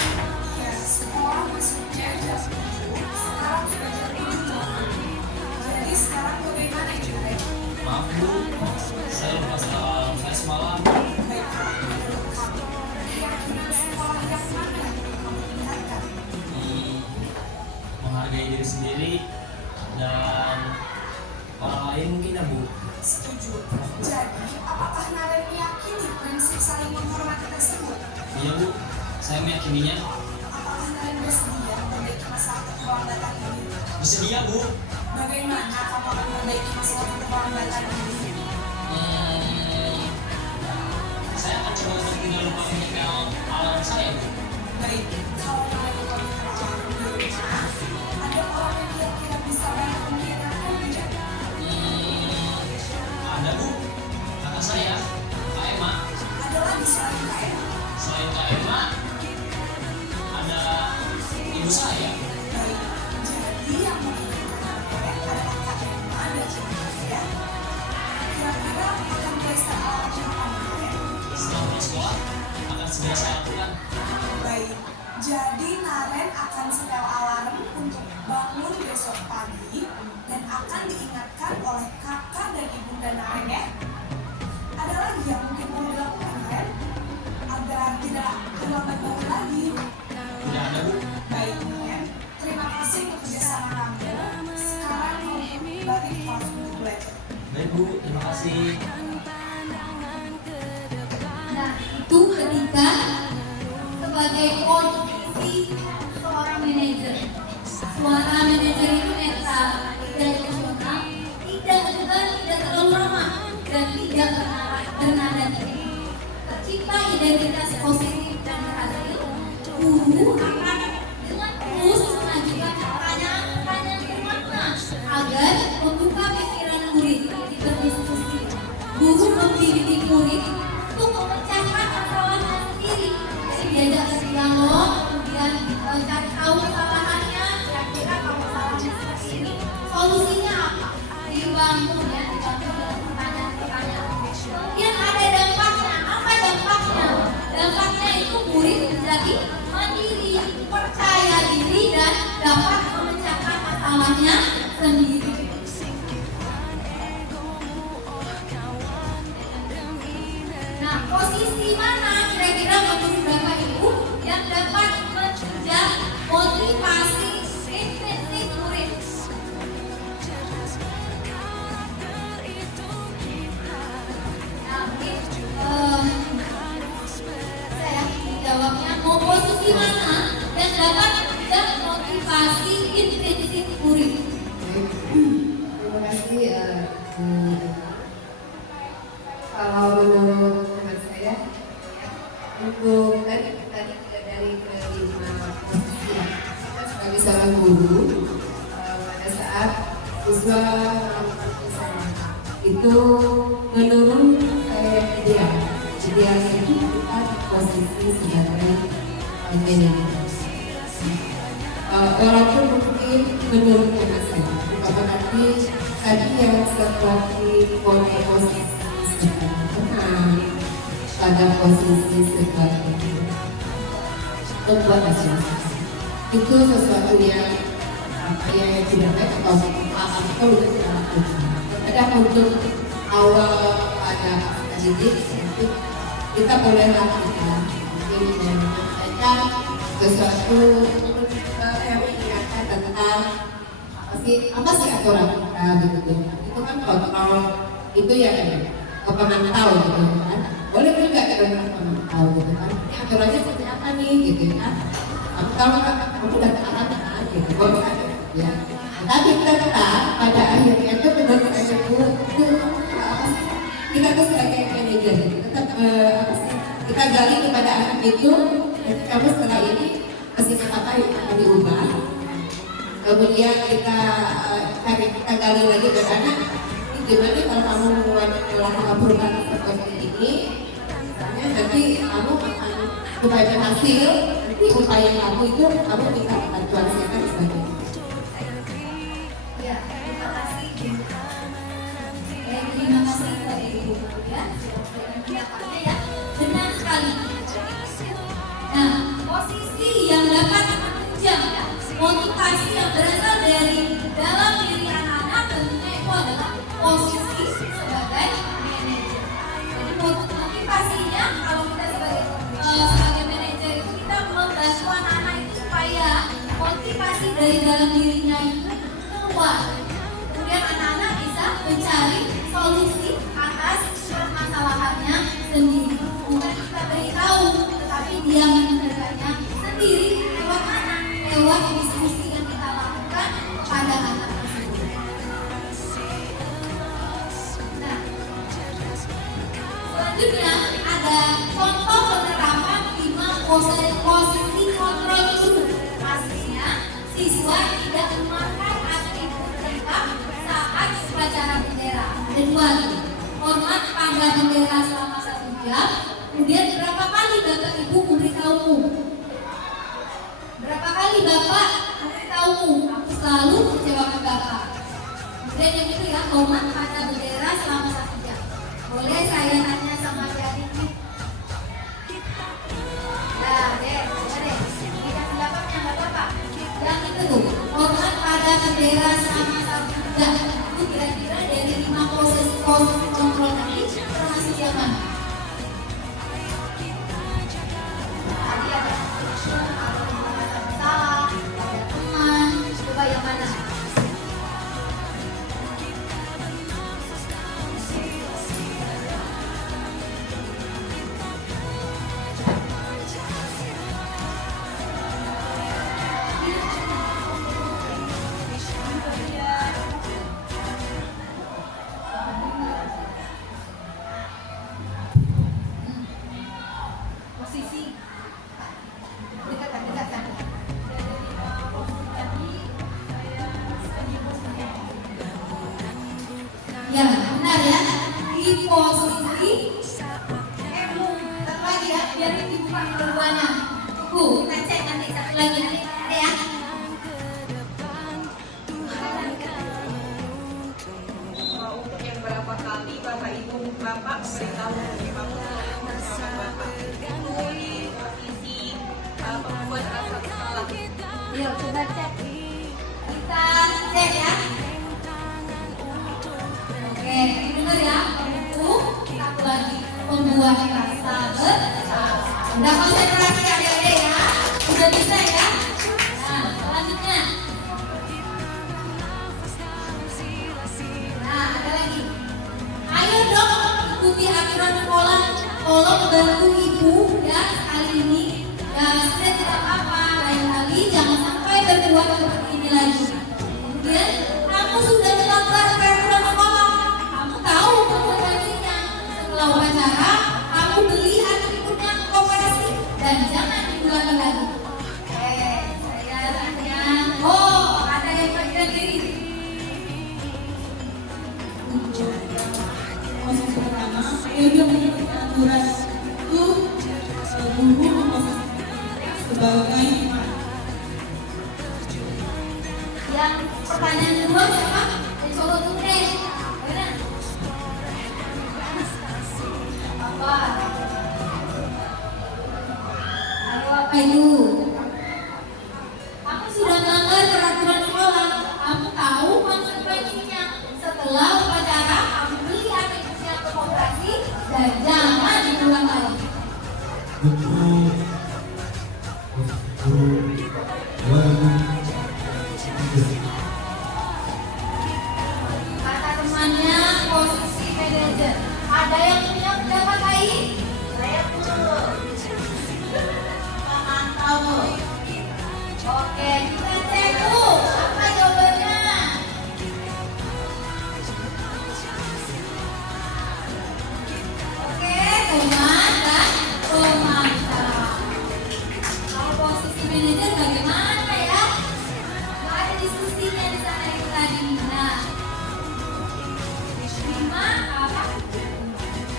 Ya, sekolah masuknya jam 7. Sekarang lain mungkin ya Bu. Setuju. Jadi, apakah Naren meyakini prinsip saling menghormati tersebut? Iya Bu, saya meyakininya. Apakah Naren bersedia memperbaiki masalah keterlambatan ini? Bersedia Bu. Bagaimana kamu akan memperbaiki masalah keterlambatan ini? Saya akan coba untuk tidak lupa menyetel alarm saya Bu. Baik, kalau Naren lupa menyetel alarm di rumah, ada orang yang kira-kira bisa bantu mengingatkan tidak? Ada Bu, kakak saya, Kak Emma. Ada lagi selain lain? Selain Kak Emma, ada ibu saya. Baik, jadi yang mengingatkan Naren adalah Kak Emma dan Cina ya. Kira-kira akan pesta alarm kapan Naren? Setelah pulang sekolah, akan segera saya lakukan. Baik, jadi Naren akan setel alarm untuk bangun besok pagi dan akan diingatkan oleh kakak dan ibunda Naren ya. Ada lagi yang mungkin mau dilakukan Naren agar tidak terlambat bangun lagi? Tidak ada Bu. Baik Naren, terima kasih untuk kerjasama kamu. Sekarang mau kembali ke kelas untuk belajar. Baik Bu, terima kasih. Nah, itu ketika sebagai posisi seorang manajer. Suara manajer itu netral, tidak emosional, tidak terlalu ramah, dan tidak bernada tinggi. Tercipta identitas positif dan berhasil, guru akan dengan terus mengajukan pertanyaan-pertanyaan bermakna agar membuka pikiran murid berdiskusi. Guru membimbing murid untuk memecahkan masalahnya sendiri. Jadi diajak berdialog, kemudian cari tahu kesalahannya, kira-kira kalau masalahnya seperti ini, solusinya apa? Dibangun ya, dibangun dengan pertanyaan-pertanyaan. Kemudian ada dampaknya, apa dampaknya? Dampaknya itu murid menjadi mandiri, percaya diri dan dapat memecahkan masalahnya sendiri. Nah, posisi mana kira-kira menurut Bapak Ibu yang dapat menunjang motivasi intrinsik murid? Nah, mungkin saya jawabnya mau posisi mana yang dapat menunjang motivasi intrinsik murid? Terima kasih. Kalau menurut teman saya, untuk tadi dari kelima posisi ya, kita sebagai seorang guru pada saat siswa melakukan kesalahan itu menurut saya idealnya itu kita di posisi sebagai manajer. Walaupun mungkin menurut teman saya, bukan berarti tadi yang seperti posisi sebagai tenang, pada posisi sebagai membuat hasil itu sesuatu yang tidak baik atau itu tidak lakukan. Kadang untuk awal pada didik itu kita boleh lakukan mungkin menyampaikan sesuatu yang mengingatkan tentang apa sih aturan kita gitu. Itu kan kontrol itu ya pemantau gitu kan. Boleh juga kita pemantau gitu kan. Ini aturannya seperti apa nih gitu kan. Kamu tahu nggak? Kamu udah taat gitu. Boleh ya. Tapi tetap pada akhirnya itu menurut saya itu apa sih? Kita tuh sebagai manajer tetap apa sih? Kita gali kepada anak itu. Jadi kamu setelah ini sifat apa yang akan diubah? Kemudian kita gali lagi ke anak. Gimana kalau kamu melakukan perubahan seperti ini, misalnya nanti kamu akan supaya berhasil, nanti upaya kamu itu kamu minta bantuan siapa dan sebagainya. Ya, terima kasih. Terima kasih kepada Ibu ya, pendapatnya ya, benar sekali. Nah, posisi yang dapat menunjang ya, motivasi yang berasal dari dalam diri anak-anak tentunya itu adalah posisi sebagai manajer. Jadi motivasinya kalau kita sebagai manajer itu kita membantu anak-anak itu supaya motivasi dari dalam dirinya itu keluar. Kemudian anak-anak bisa mencari dia mengerjakannya sendiri lewat mana? Lewat diskusi yang kita lakukan pada anak tersebut. Nah, selanjutnya ada contoh penerapan 5 posisi kontrol itu. Pastinya siswa tidak memakai atribut lengkap saat upacara bendera. Kedua, hormat pada bendera selama 1 jam. Kemudian berapa kali Bapak Ibu memberitahumu? Berapa kali Bapak memberitahumu? Aku selalu menjawab Bapak. Kemudian yang itu ya, hormat pada bendera selama 1 jam. Boleh saya tanya sama adik ini? Ya, deh, coba deh. Kita pendapatnya nggak Bapak? Yang itu tuh, hormat pada bendera selama 1 jam. Itu kira-kira dari 5 proses kontrol tadi termasuk yang mana? Tadi ada salah, ada teman, coba yang mana? Posisi dekat. Ya, benar ya. Di posisi lagi ya, biar dibuka keduanya. Tunggu, kita cek nanti satu lagi nanti ada ya. Untuk yang berapa kali Bapak Ibu Bapak memberitahu Bapak itu di posisi pembuat rasa bersalah. Yuk, coba cek. Kita cek ya. Oke, dengar ya. Satu lagi, pembuat rasa bersalah. Udah konsentrasi adik-adik ya. Udah bisa ya. Nah, selanjutnya. Nah, ada lagi. Ayo dong ikuti aturan sekolah. Tolong bantu ibu ya kali ini. Ya, sudah tidak apa-apa. Lain kali jangan sampai berbuat seperti ini lagi. Kemudian, kamu sudah melanggar peraturan sekolah. Kamu tahu konsekuensinya. Setelah upacara, kamu beli atributnya ke koperasi dan jangan diulangi lagi. Saya tanya. Oh, ada yang bagian diri. Proses pertama, dia mengikuti aturan itu guru memposisikan sebagai Yang pertanyaan kedua siapa? Solo Tunde. Benar? Apa? Ayo apa itu? Kamu sudah melanggar peraturan sekolah. Kamu tahu konsekuensinya. Setelah upacara, kamu beli atributnya ke koperasi dan jangan diulang lagi. Kata temannya posisi manajer. Ada yang punya pendapat lain? Saya belum. Mantap. Oke, kita cek tuh. Apa jawabannya? Oke, teman dan mantap. Kalau posisi manajer bagaimana ya? Nggak ada diskusinya di sana itu tadi. Nah, 5 apa?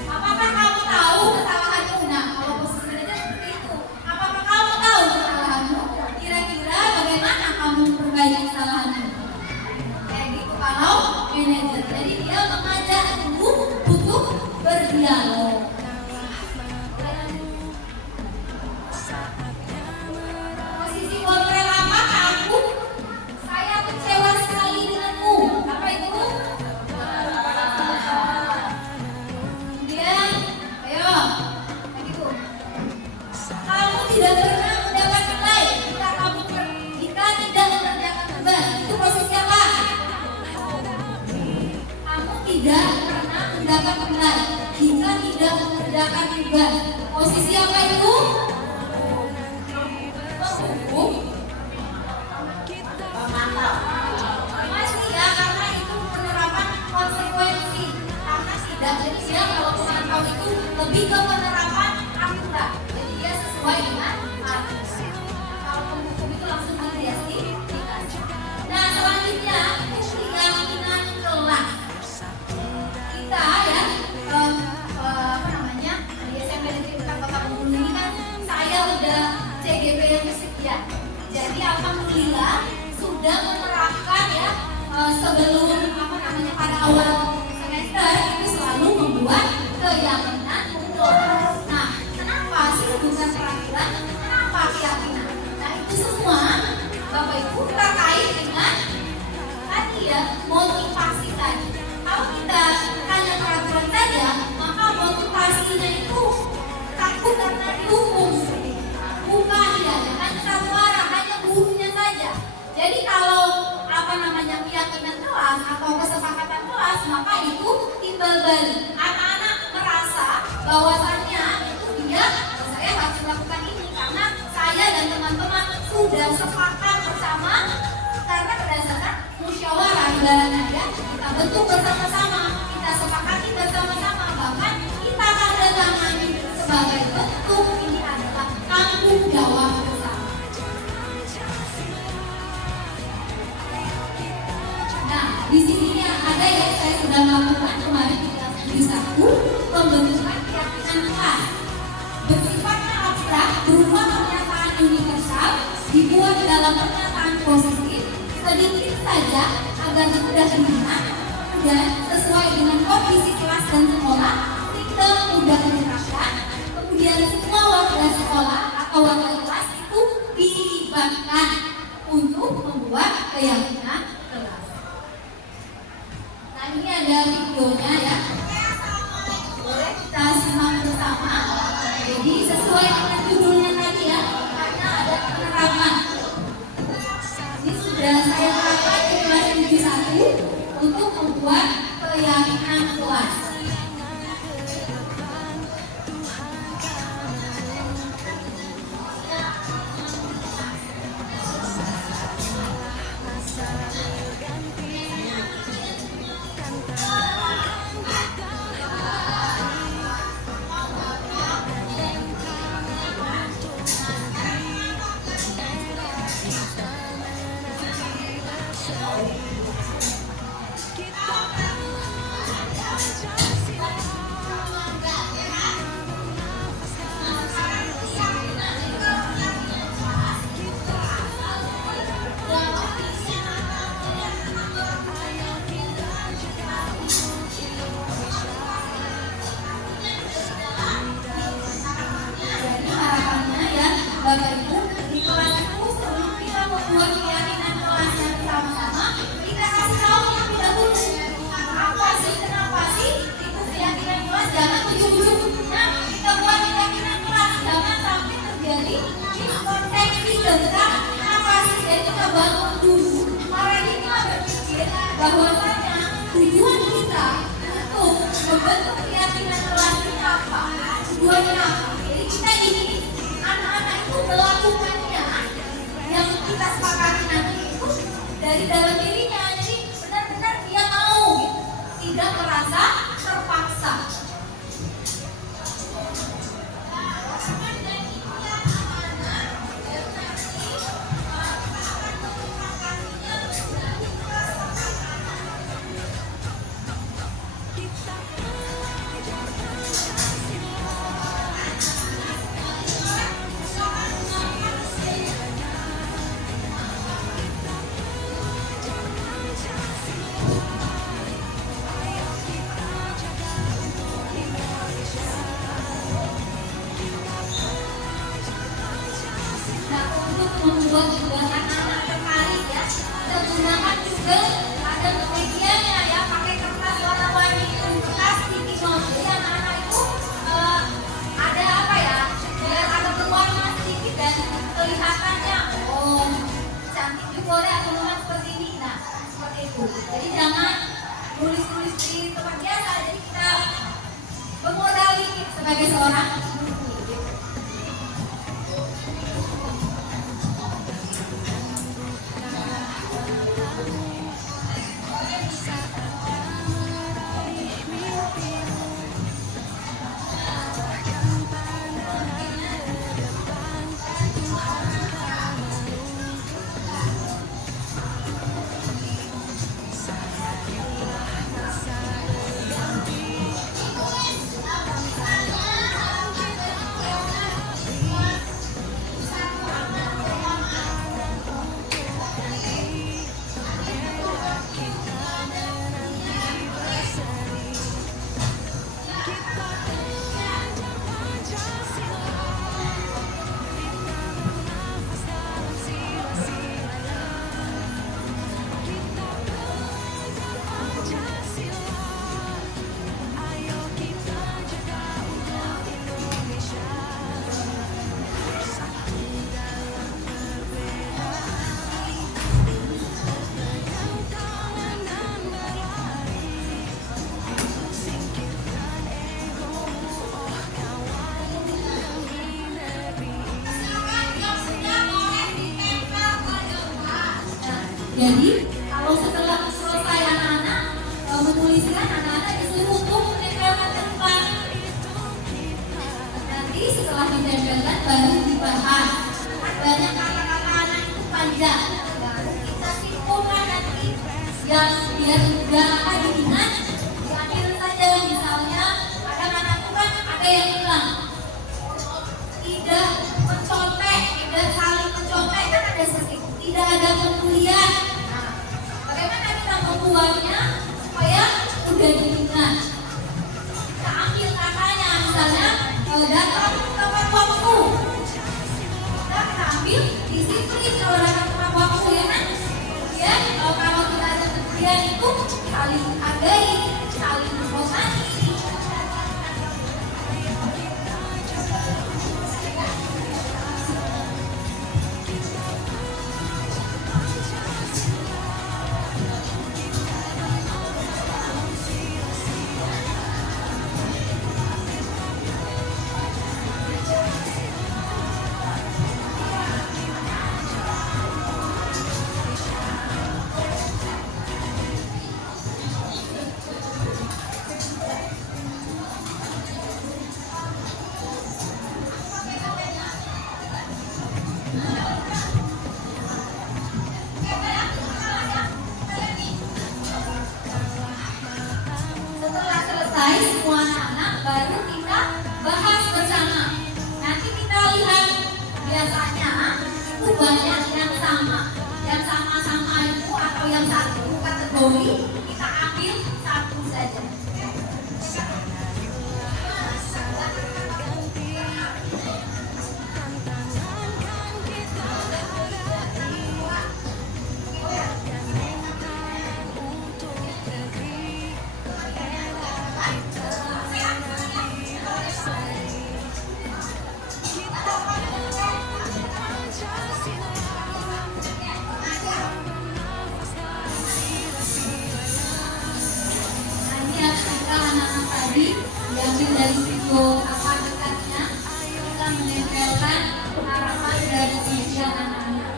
Apakah kamu tahu kesalahanmu? Nah, kalau posisi manajer seperti itu. Apakah kamu tahu kesalahanmu? Kira-kira bagaimana kamu memperbaiki kesalahanmu? Kayak gitu kalau manajer. Jadi dia mengajak ibu untuk berdialog. Posisi kontrol apa aku? Saya kecewa sekali denganmu. Apa itu? Kemudian, ayo, kayak gitu. Kamu tidak pernah mendapat nilai jika tidak mengerjakan tugas. Itu posisi apa? Kamu tidak pernah mendapat nilai jika tidak mengerjakan tugas. Posisi apa itu? lebih ke penerapan aturan. Jadi dia sesuai dengan aturan. Kalau penghukum itu langsung dikasih. Nah selanjutnya keyakinan kelas. Kita ya apa namanya di SMP Negeri 4 Kota Bengkulu ini kan saya udah CGP yang kesekian. Jadi alhamdulillah sudah menerapkan ya sebelum apa namanya pada awal semester itu selalu membuat keyakinan kelas. Nah kenapa sih bukan peraturan? Kenapa keyakinan? Nah itu semua Bapak Ibu terkait dengan tadi ya motivasi tadi. Kalau kita hanya peraturan saja, maka motivasinya itu takut karena dihukum. Bukan ya, hanya satu arah, hanya gurunya saja. Jadi kalau apa namanya keyakinan kelas atau kesepakatan kelas, maka itu timbal balik. Anak-anak merasa bahwasannya itu dia, saya harus melakukan ini karena saya dan teman-teman sudah sepakat bersama karena berdasarkan musyawarah ibaratnya ya, kita bentuk bersama-sama, kita sepakati bersama-sama, bahkan kita tanda tangani sebagai bentuk ini adalah tanggung jawab bersama. Nah, di sini yang ada yang saya sudah lakukan kemarin di kelas 1 pembentukan keyakinan kelas bersifatnya abstrak berupa pernyataan universal dibuat dalam pernyataan positif sedikit saja agar mudah diterima dan sesuai dengan kondisi kelas dan sekolah tidak mudah diterapkan. Kemudian semua warga sekolah atau warga kelas itu dilibatkan untuk membuat keyakinan kelas. Nah ini ada videonya ya, boleh kita simak bersama. Jadi sesuai dengan judulnya tadi ya, karena ada penerapan. Ini sudah saya terapkan di kelas 71 untuk membuat keyakinan kelas. Bapak Ibu, di kelas itu sebelum kita membuat keyakinan kelas yang bersama-sama, kita kasih tahu terlebih dahulu apa sih, kenapa sih itu keyakinan kelas. Jangan ujung-ujungnya kita buat keyakinan kelas, jangan sampai terjadi miskonsepsi tentang apa sih. Jadi kita bangun dulu paradigma berpikir bahwasanya tujuan kita untuk membentuk keyakinan kelas ini apa, tujuannya apa. Jadi kita ingin anak-anak itu melakukannya yang kita sepakati nanti itu dari dalam dirinya. Jadi benar-benar dia mau gitu, tidak merasa terpaksa. Membuat juga anak-anak tertarik ya, kita gunakan juga ada medianya ya, pakai kertas warna-warni kertas tipis banget. Jadi anak-anak itu ada apa ya, biar ada berwarna sedikit dan kelihatannya oh cantik juga ya teman-teman seperti ini. Nah seperti itu. Jadi jangan nulis-nulis di tempat biasa. Jadi kita bermodal dikit sebagai seorang kan anak-anak disuruh untuk menempelkan ke depan. Nanti setelah ditempelkan baru dibahas. Banyak kata-kata anak itu panjang, baru kita simpulkan nanti yang biar mudah akan diingat. Diambil saja, misalnya kadang anak itu kan ada yang bilang tidak mencontek, tidak saling mencontek, kan ada seperti itu. Tidak ada pembulian. Nah, bagaimana kita membuatnya supaya mudah diingat? Kita ambil katanya, misalnya datang tepat waktu. Kita ambil disiplin kalau datang tepat waktu, ya kan? Kemudian kalau tidak ada pembulian itu saling menghargai, saling menghormati. Setelah selesai semua anak-anak baru kita bahas bersama. Nanti kita lihat biasanya itu banyak yang sama itu atau yang satu kategori kita ambil satu saja. Anak-anak tadi diambil dari video apa dekatnya, kita menempelkan harapan dari media anak-anak.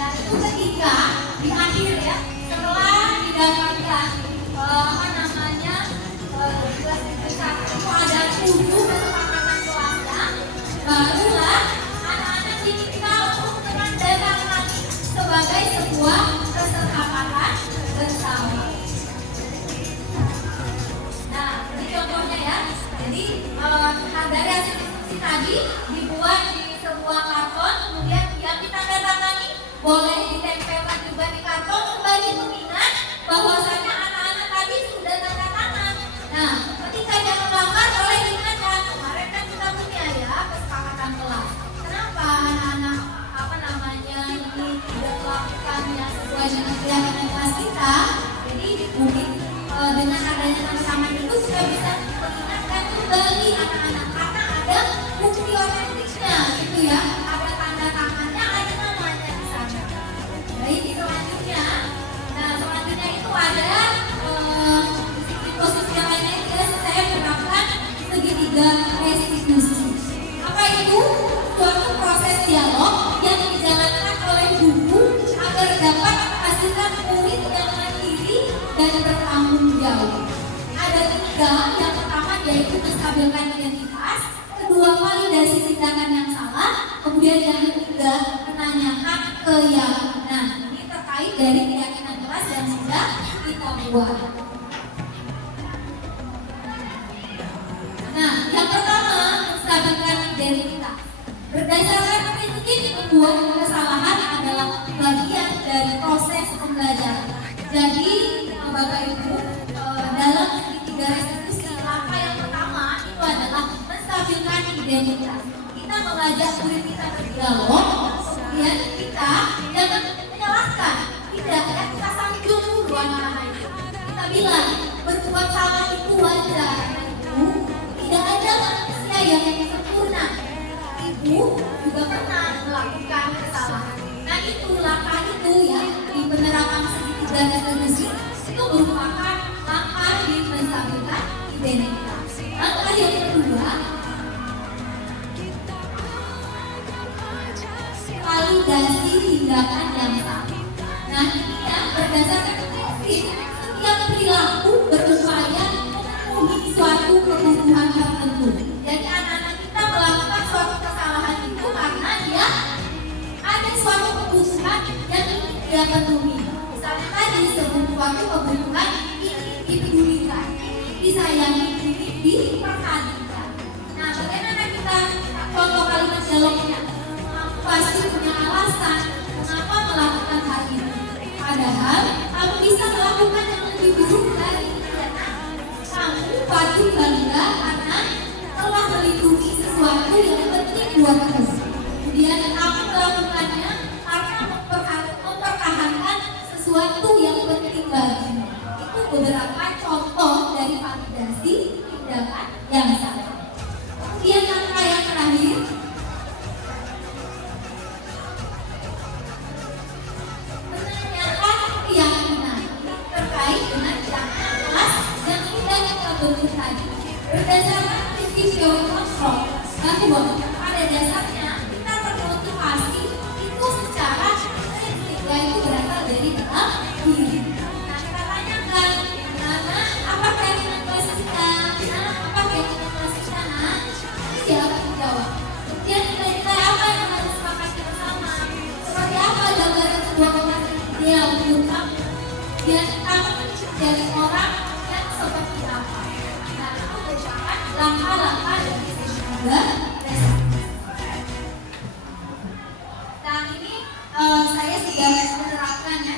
Nah, itu ketika di akhir ya, setelah didapatkan apa namanya tugas itu ada 7 kesepakatan kelasnya, barulah anak-anak diminta untuk menandatangani sebagai sebuah kesepakatan bersama. Nah, ini contohnya ya. Jadi dari hasil diskusi tadi dibuat di sebuah karton, kemudian yang ditandatangani boleh ditempelkan juga di karton sebagai pengingat bahwasanya anak-anak tadi sudah tanda tangan. Nah, ketika dia melanggar boleh diingatkan. Kemarin kan kita punya ya kesepakatan kelas. Kenapa anak-anak apa namanya ini tidak melakukan yang sesuai dengan keyakinan kelas kita? Jadi mungkin dengan adanya tanda tangan itu sudah bisa mengingatkan kembali anak-anak karena ada bukti otentiknya gitu ya. Ada tanda tangannya, ada namanya di sana. Baik, selanjutnya. Nah, selanjutnya itu ada di posisi yang lainnya itu ya, saya menerapkan segitiga restitusi. Apa itu? Suatu proses dialog yang dijalankan oleh guru agar dapat menghasilkan murid yang mandiri dan bertanggung jawab. Ada 3, yang pertama yaitu menstabilkan identitas, kedua validasi tindakan yang salah, kemudian yang ketiga menanyakan keyakinan. Ini terkait dari keyakinan kelas yang sudah kita buat. Nah, yang pertama menstabilkan identitas. Berdasarkan prinsip membuat kesalahan adalah bagian dari proses pembelajaran. Jadi, Bapak Ibu, dalam segitiga restitusi, langkah yang pertama itu adalah menstabilkan identitas. Kita mengajak murid kita berdialog, kemudian kita jangan menyalahkan, tidak, kita sanjung dulu anak-anak itu. Kita bilang berbuat salah itu wajar, Ibu. Tidak ada manusia yang sempurna. Ibu juga pernah melakukan kesalahan. Nah, itu langkah itu ya di penerapan segitiga restitusi itu merupakan langkah di menstabilkan identitas. Langkah yang kedua, validasi tindakan yang salah. Nah, ini ya berdasarkan prinsip setiap perilaku berupaya memenuhi suatu kebutuhan tertentu. Jadi anak-anak kita melakukan suatu kesalahan itu karena dia ada suatu kebutuhan yang ingin dia penuhi. Misalnya tadi suatu kebutuhan ini dipedulikan, disayangi, ini diperhatikan. Nah, bagaimana kita contoh kalimat dialognya? Pasti punya alasan mengapa melakukan hal itu. Padahal kamu bisa melakukan yang lebih buruk dari itu. Kamu patut bangga karena telah melindungi sesuatu yang penting buat kamu. Kemudian kamu melakukannya karena mempertahankan sesuatu yang penting bagimu. Itu beberapa contoh dari validasi tindakan yang salah. Kemudian langkah yang terakhir, keyakinan terkait dengan jangka kelas yang sudah kita bentuk tadi. Berdasarkan prinsip teori kontrol bahwa pada dasarnya kita termotivasi itu secara prinsip, yaitu berasal dari dalam diri. Nah, kita tanyakan, apa keyakinan kelas kita? Apa keyakinan kelas kita? Ini siapa yang jawab? Kemudian nilai-nilai apa yang harus sepakati bersama? Seperti apa gambaran sebuah kelas ideal untuk kamu? Dan kamu jadi orang yang seperti apa? Nah, itu merupakan langkah-langkah dari sejumlah resiko. Nah, ini saya sudah menerapkan ya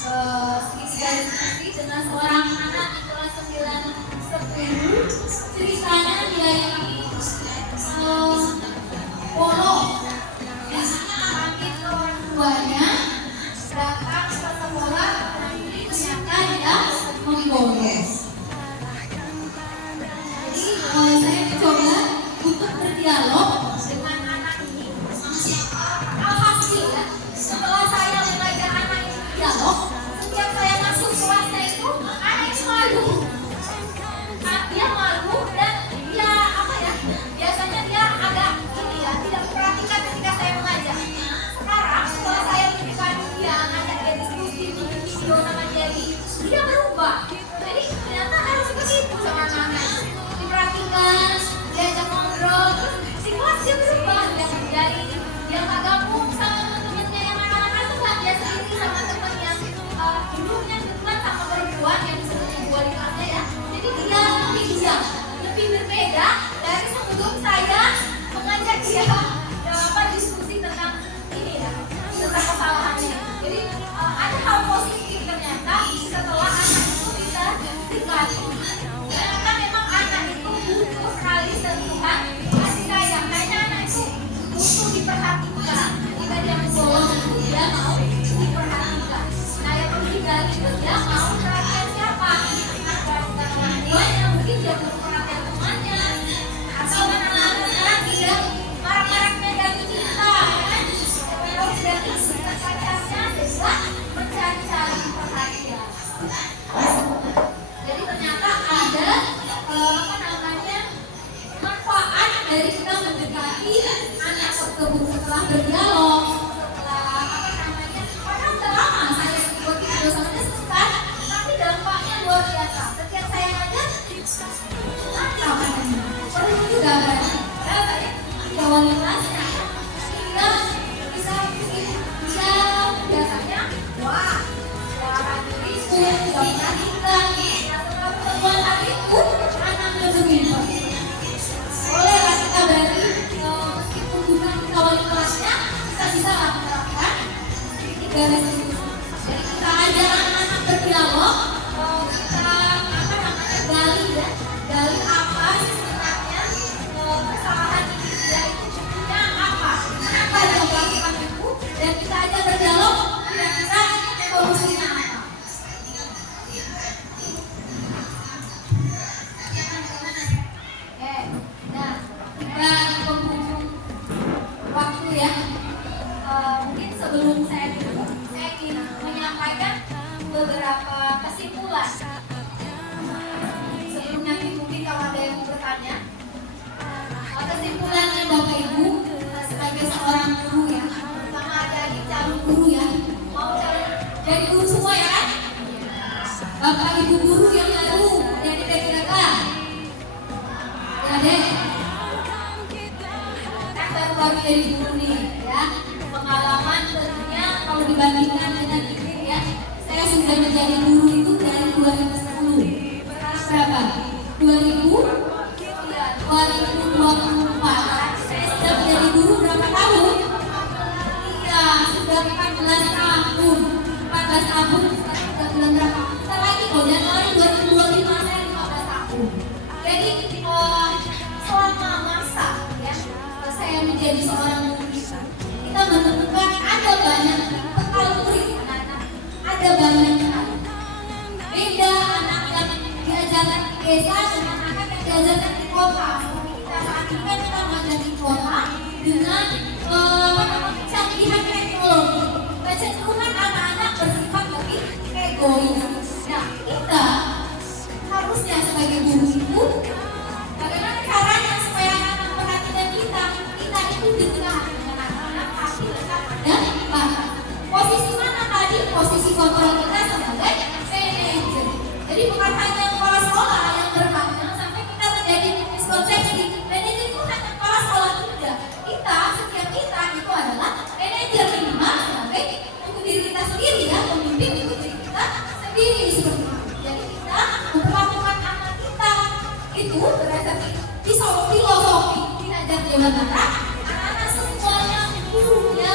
segitiga diskusi dengan seorang anak di kelas 9-10. Ceritanya dia ini bolos. Dia panggil ke orang tuanya, datang ke sekolah, ternyata dia membolos. Jadi saya mencoba untuk berdialog dengan anak ini. Alhasil ya, setelah saya mengajar anak ini berdialog, setiap saya masuk kelasnya itu, anak ini malu. Dia malu dan dia apa ya? Biasanya dia agak ini ya, tidak memperhatikan ketika saya mengajar. Sekarang setelah saya berikan dia, ngajak dia diskusi, bikin video sama dia berubah. Jadi ternyata harus begitu sama anak-anak. Diperhatikan, diajak ngobrol, terus di kelas dia berubah. Dari dia nggak gabung sama teman-temannya yang anak-anak itu nggak biasa ini sama teman yang dulunya dekat sama perempuan yang disebut ibu wali kelasnya ya. Jadi dia lebih diam, lebih berbeda dari sebelum saya mengajak dia diskusi tentang ini ya, tentang kesalahannya. Jadi ada hal positif ternyata setelah anak itu bisa dilatih. Ternyata memang anak itu butuh sekali sentuhan kasih sayang. Kayaknya anak itu butuh diperhatikan. Jika dia bolos itu dia mau diperhatikan. Nah, yang perlu digali itu dia mau perhatian siapa? Perhatian orang tuanya, mungkin dia butuh perhatian temannya, atau anak-anak sekarang tidak marah-marahnya jatuh cinta, kan? Kalau sudah disebutkan pacarnya, sehingga mencari-cari perhatian. Jadi ternyata ada manfaat dari kita mendekati anak tersebut setelah berdialog, setelah padahal udah lama saya buat video sama dia sebentar, tapi dampaknya luar biasa. Setiap saya ngajar, perlu juga berarti ya saya tidak wali kelasnya, sehingga bisa biasanya wah suara diriku tidak perhatikan setelah pertemuan hari itu anaknya begini. Bolehlah kita berarti meskipun bukan kita wali kelasnya, kita bisa jadi guru nih ya. Pengalaman tentunya kalau dibandingkan dengan ibu ya, saya sudah menjadi guru itu dari 2010. Sekarang berapa? 2024. Saya sudah menjadi guru berapa tahun? Iya, sudah 14 tahun. 14 tahun, sekarang sudah bulan berapa? Kita lagi kok, Januari 2025 saya 15 tahun. Jadi selama masa ya saya menjadi seorang guru, kita menemukan ada banyak bekal murid anak-anak, ada banyak sekali. Beda anak yang diajarkan di desa dengan anak yang diajarkan di kota. Kita saat ini kan kita mengajar di kota dengan kecanggihan teknologi. Kecenderungan anak-anak bersifat lebih egois. Nah, kita harusnya sebagai guru itu bagaimana caranya supaya anak-anak perhatikan kita itu dekat dengan anak-anak, pasti lekat pada batas. Posisi mana tadi? Posisi kontrol kita sebagai manajer. Jadi bukan hanya kepala sekolah yang berhak, jangan sampai kita menjadi miskonsepsi manajer itu hanya kepala sekolah, tidak. Setiap kita itu adalah manajer minimal sebagai untuk diri kita sendiri ya, pemimpin untuk diri kita sendiri seperti itu. Jadi kita memperlakukan anak kita itu berdasarkan filosofi Dinajar Jawa Barat. Anak-anak semuanya gurunya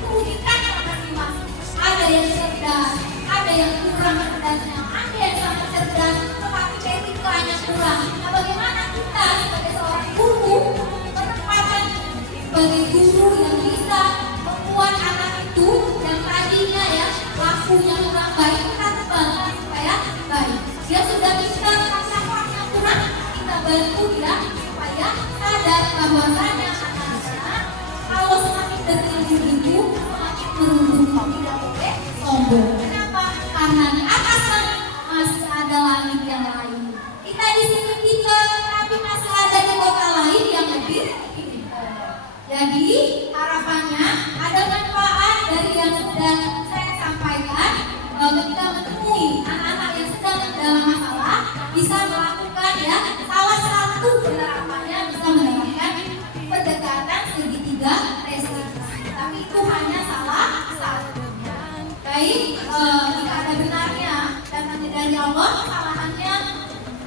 merugikan masing-masing. Ada yang cerdas, ada yang kurang cerdasnya, ada yang sangat cerdas, tetapi etikanya kurang. Nah, bagaimana kita sebagai seorang guru menempatkan sebagai guru yang bisa membuat anak itu yang tadinya ya lakunya kurang baik, kita kembangkan supaya baik. Dia sudah bisa akhlaknya kurang, kita bantu dia supaya sadar bahwasanya anak-anak kalau semakin bertinggi itu semakin merunduk, tidak boleh sombong. Kenapa? Karena di atas langit masih ada langit yang lain. Kita di sini tinggal, tapi masih ada di kota lain yang lebih pintar. Jadi harapannya ada manfaat dari yang sudah saya sampaikan, bahwa kita menemui anak-anak yang sedang dalam masalah bisa melakukan ya salah satu penerapannya bisa mendapatkan pendekatan segitiga restitusi. Tapi itu hanya salah satu. Baik, jika ada benarnya datangnya dari Allah, kesalahannya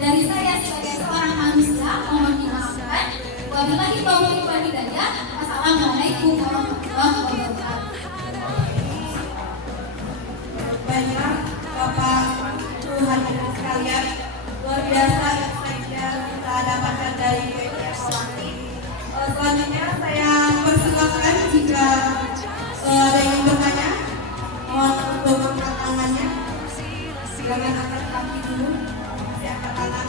dari saya sebagai seorang manusia mohon dimaafkan. Wabillahi taufiq wal hidayah. Assalamualaikum warahmatullahi wabarakatuh. Banyak Bapak Ibu hadirin sekalian, luar biasa insight yang kita dapatkan dari WPS Polri. Selanjutnya saya persilakan jika ada yang bertanya, mohon untuk angkat tangannya. Silakan angkat kaki dulu, angkat tangan.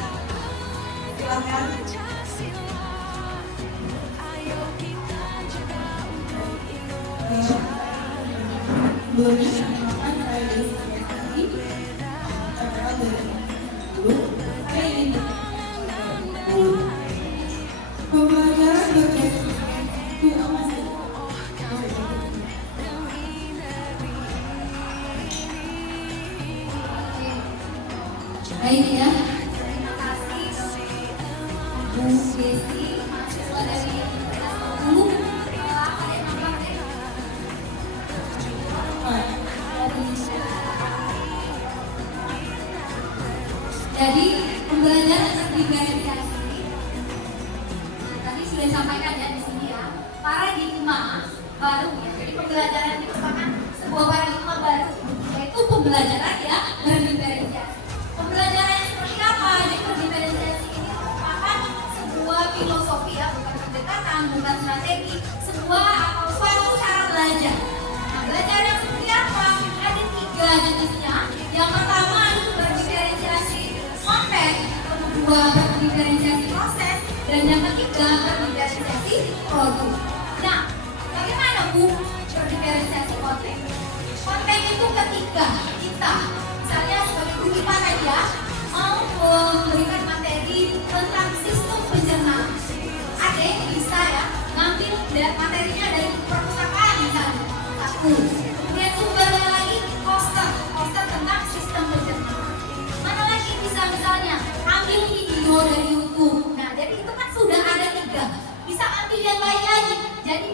Silakan. Sebelumnya saya ingin pembelajaran berbasis itu apa sih? Baik ya, terima kasih Bu Desi, mahasiswa dari Hulu. Jadi pembelajaran diferensiasi tadi sudah disampaikan ya di sini ya, paradigma baru ya. Jadi pembelajaran itu merupakan sebuah paradigma baru, yaitu pembelajaran ya berdiferensiasi. Pembelajaran yang seperti apa? Jadi berdiferensiasi ini merupakan sebuah filosofi ya, bukan pendekatan, bukan strategi, sebuah atau suatu cara belajar. Nah, belajar yang seperti apa? Ada 3 jenisnya. Yang pertama itu berdiferensiasi konten, kedua berdiferensiasi proses, dan yang ketiga berdiferensiasi produk. Nah, bagaimana Bu berdiferensiasi konten? Konten itu ketika kita misalnya sebagai guru IPA aja mau memberikan materi tentang sistem pencernaan, ada yang bisa ya ngambil materinya dari perpustakaan misalnya satu, kemudian sumbernya lagi poster tentang sistem pencernaan. Mana lagi bisa misalnya ambil video dari YouTube. Nah, jadi itu kan sudah ada 3, bisa ambil yang lain lagi. Jadi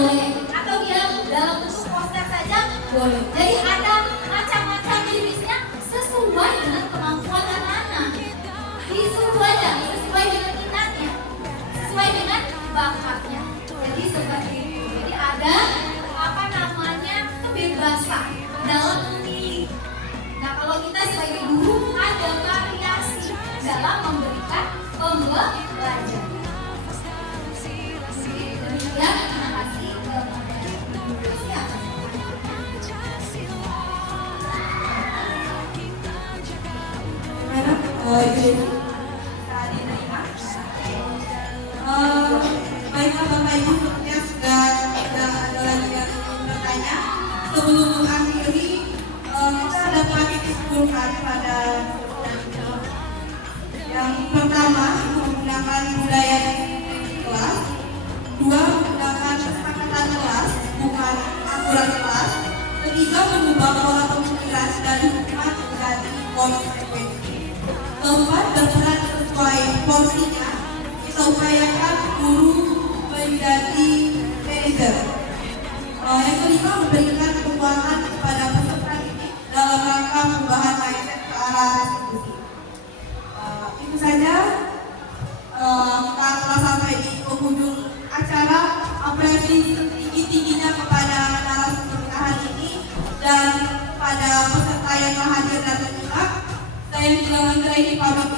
boleh, atau dia dalam bentuk poster saja boleh. Jadi ada macam-macam jenisnya sesuai dengan kemampuan anak-anak. Disuruh aja sesuai dengan minatnya, sesuai dengan bakatnya. Jadi seperti itu. Jadi ada apa namanya kebebasan dalam memilih. Nah kalau kita sebagai guru ada variasi dalam memberikan pembelajaran. Ya, terima kasih. Baiklah Bapak Ibu, sepertinya sudah ada lagi yang bertanya. Sebelum mengakhiri, kita dapat disimpulkan pada yang pertama menggunakan budaya di kelas, dua menggunakan kesepakatan kelas bukan aturan kelas, ketiga mengubah pola pemikiran dari hikmat menjadi konsekuensi, keempat berperan sesuai porsinya, kita upayakan guru menjadi manajer. Yang kelima memberikan kekuatan kepada peserta didik dalam rangka perubahan mindset ke arah restitusi. Itu saja, kita telah sampai di penghujung acara. Apresiasi setinggi-tingginya kepada narasumber hari ini dan kepada peserta yang telah hadir dan menyimak. Saya Nila Mantra ini pamit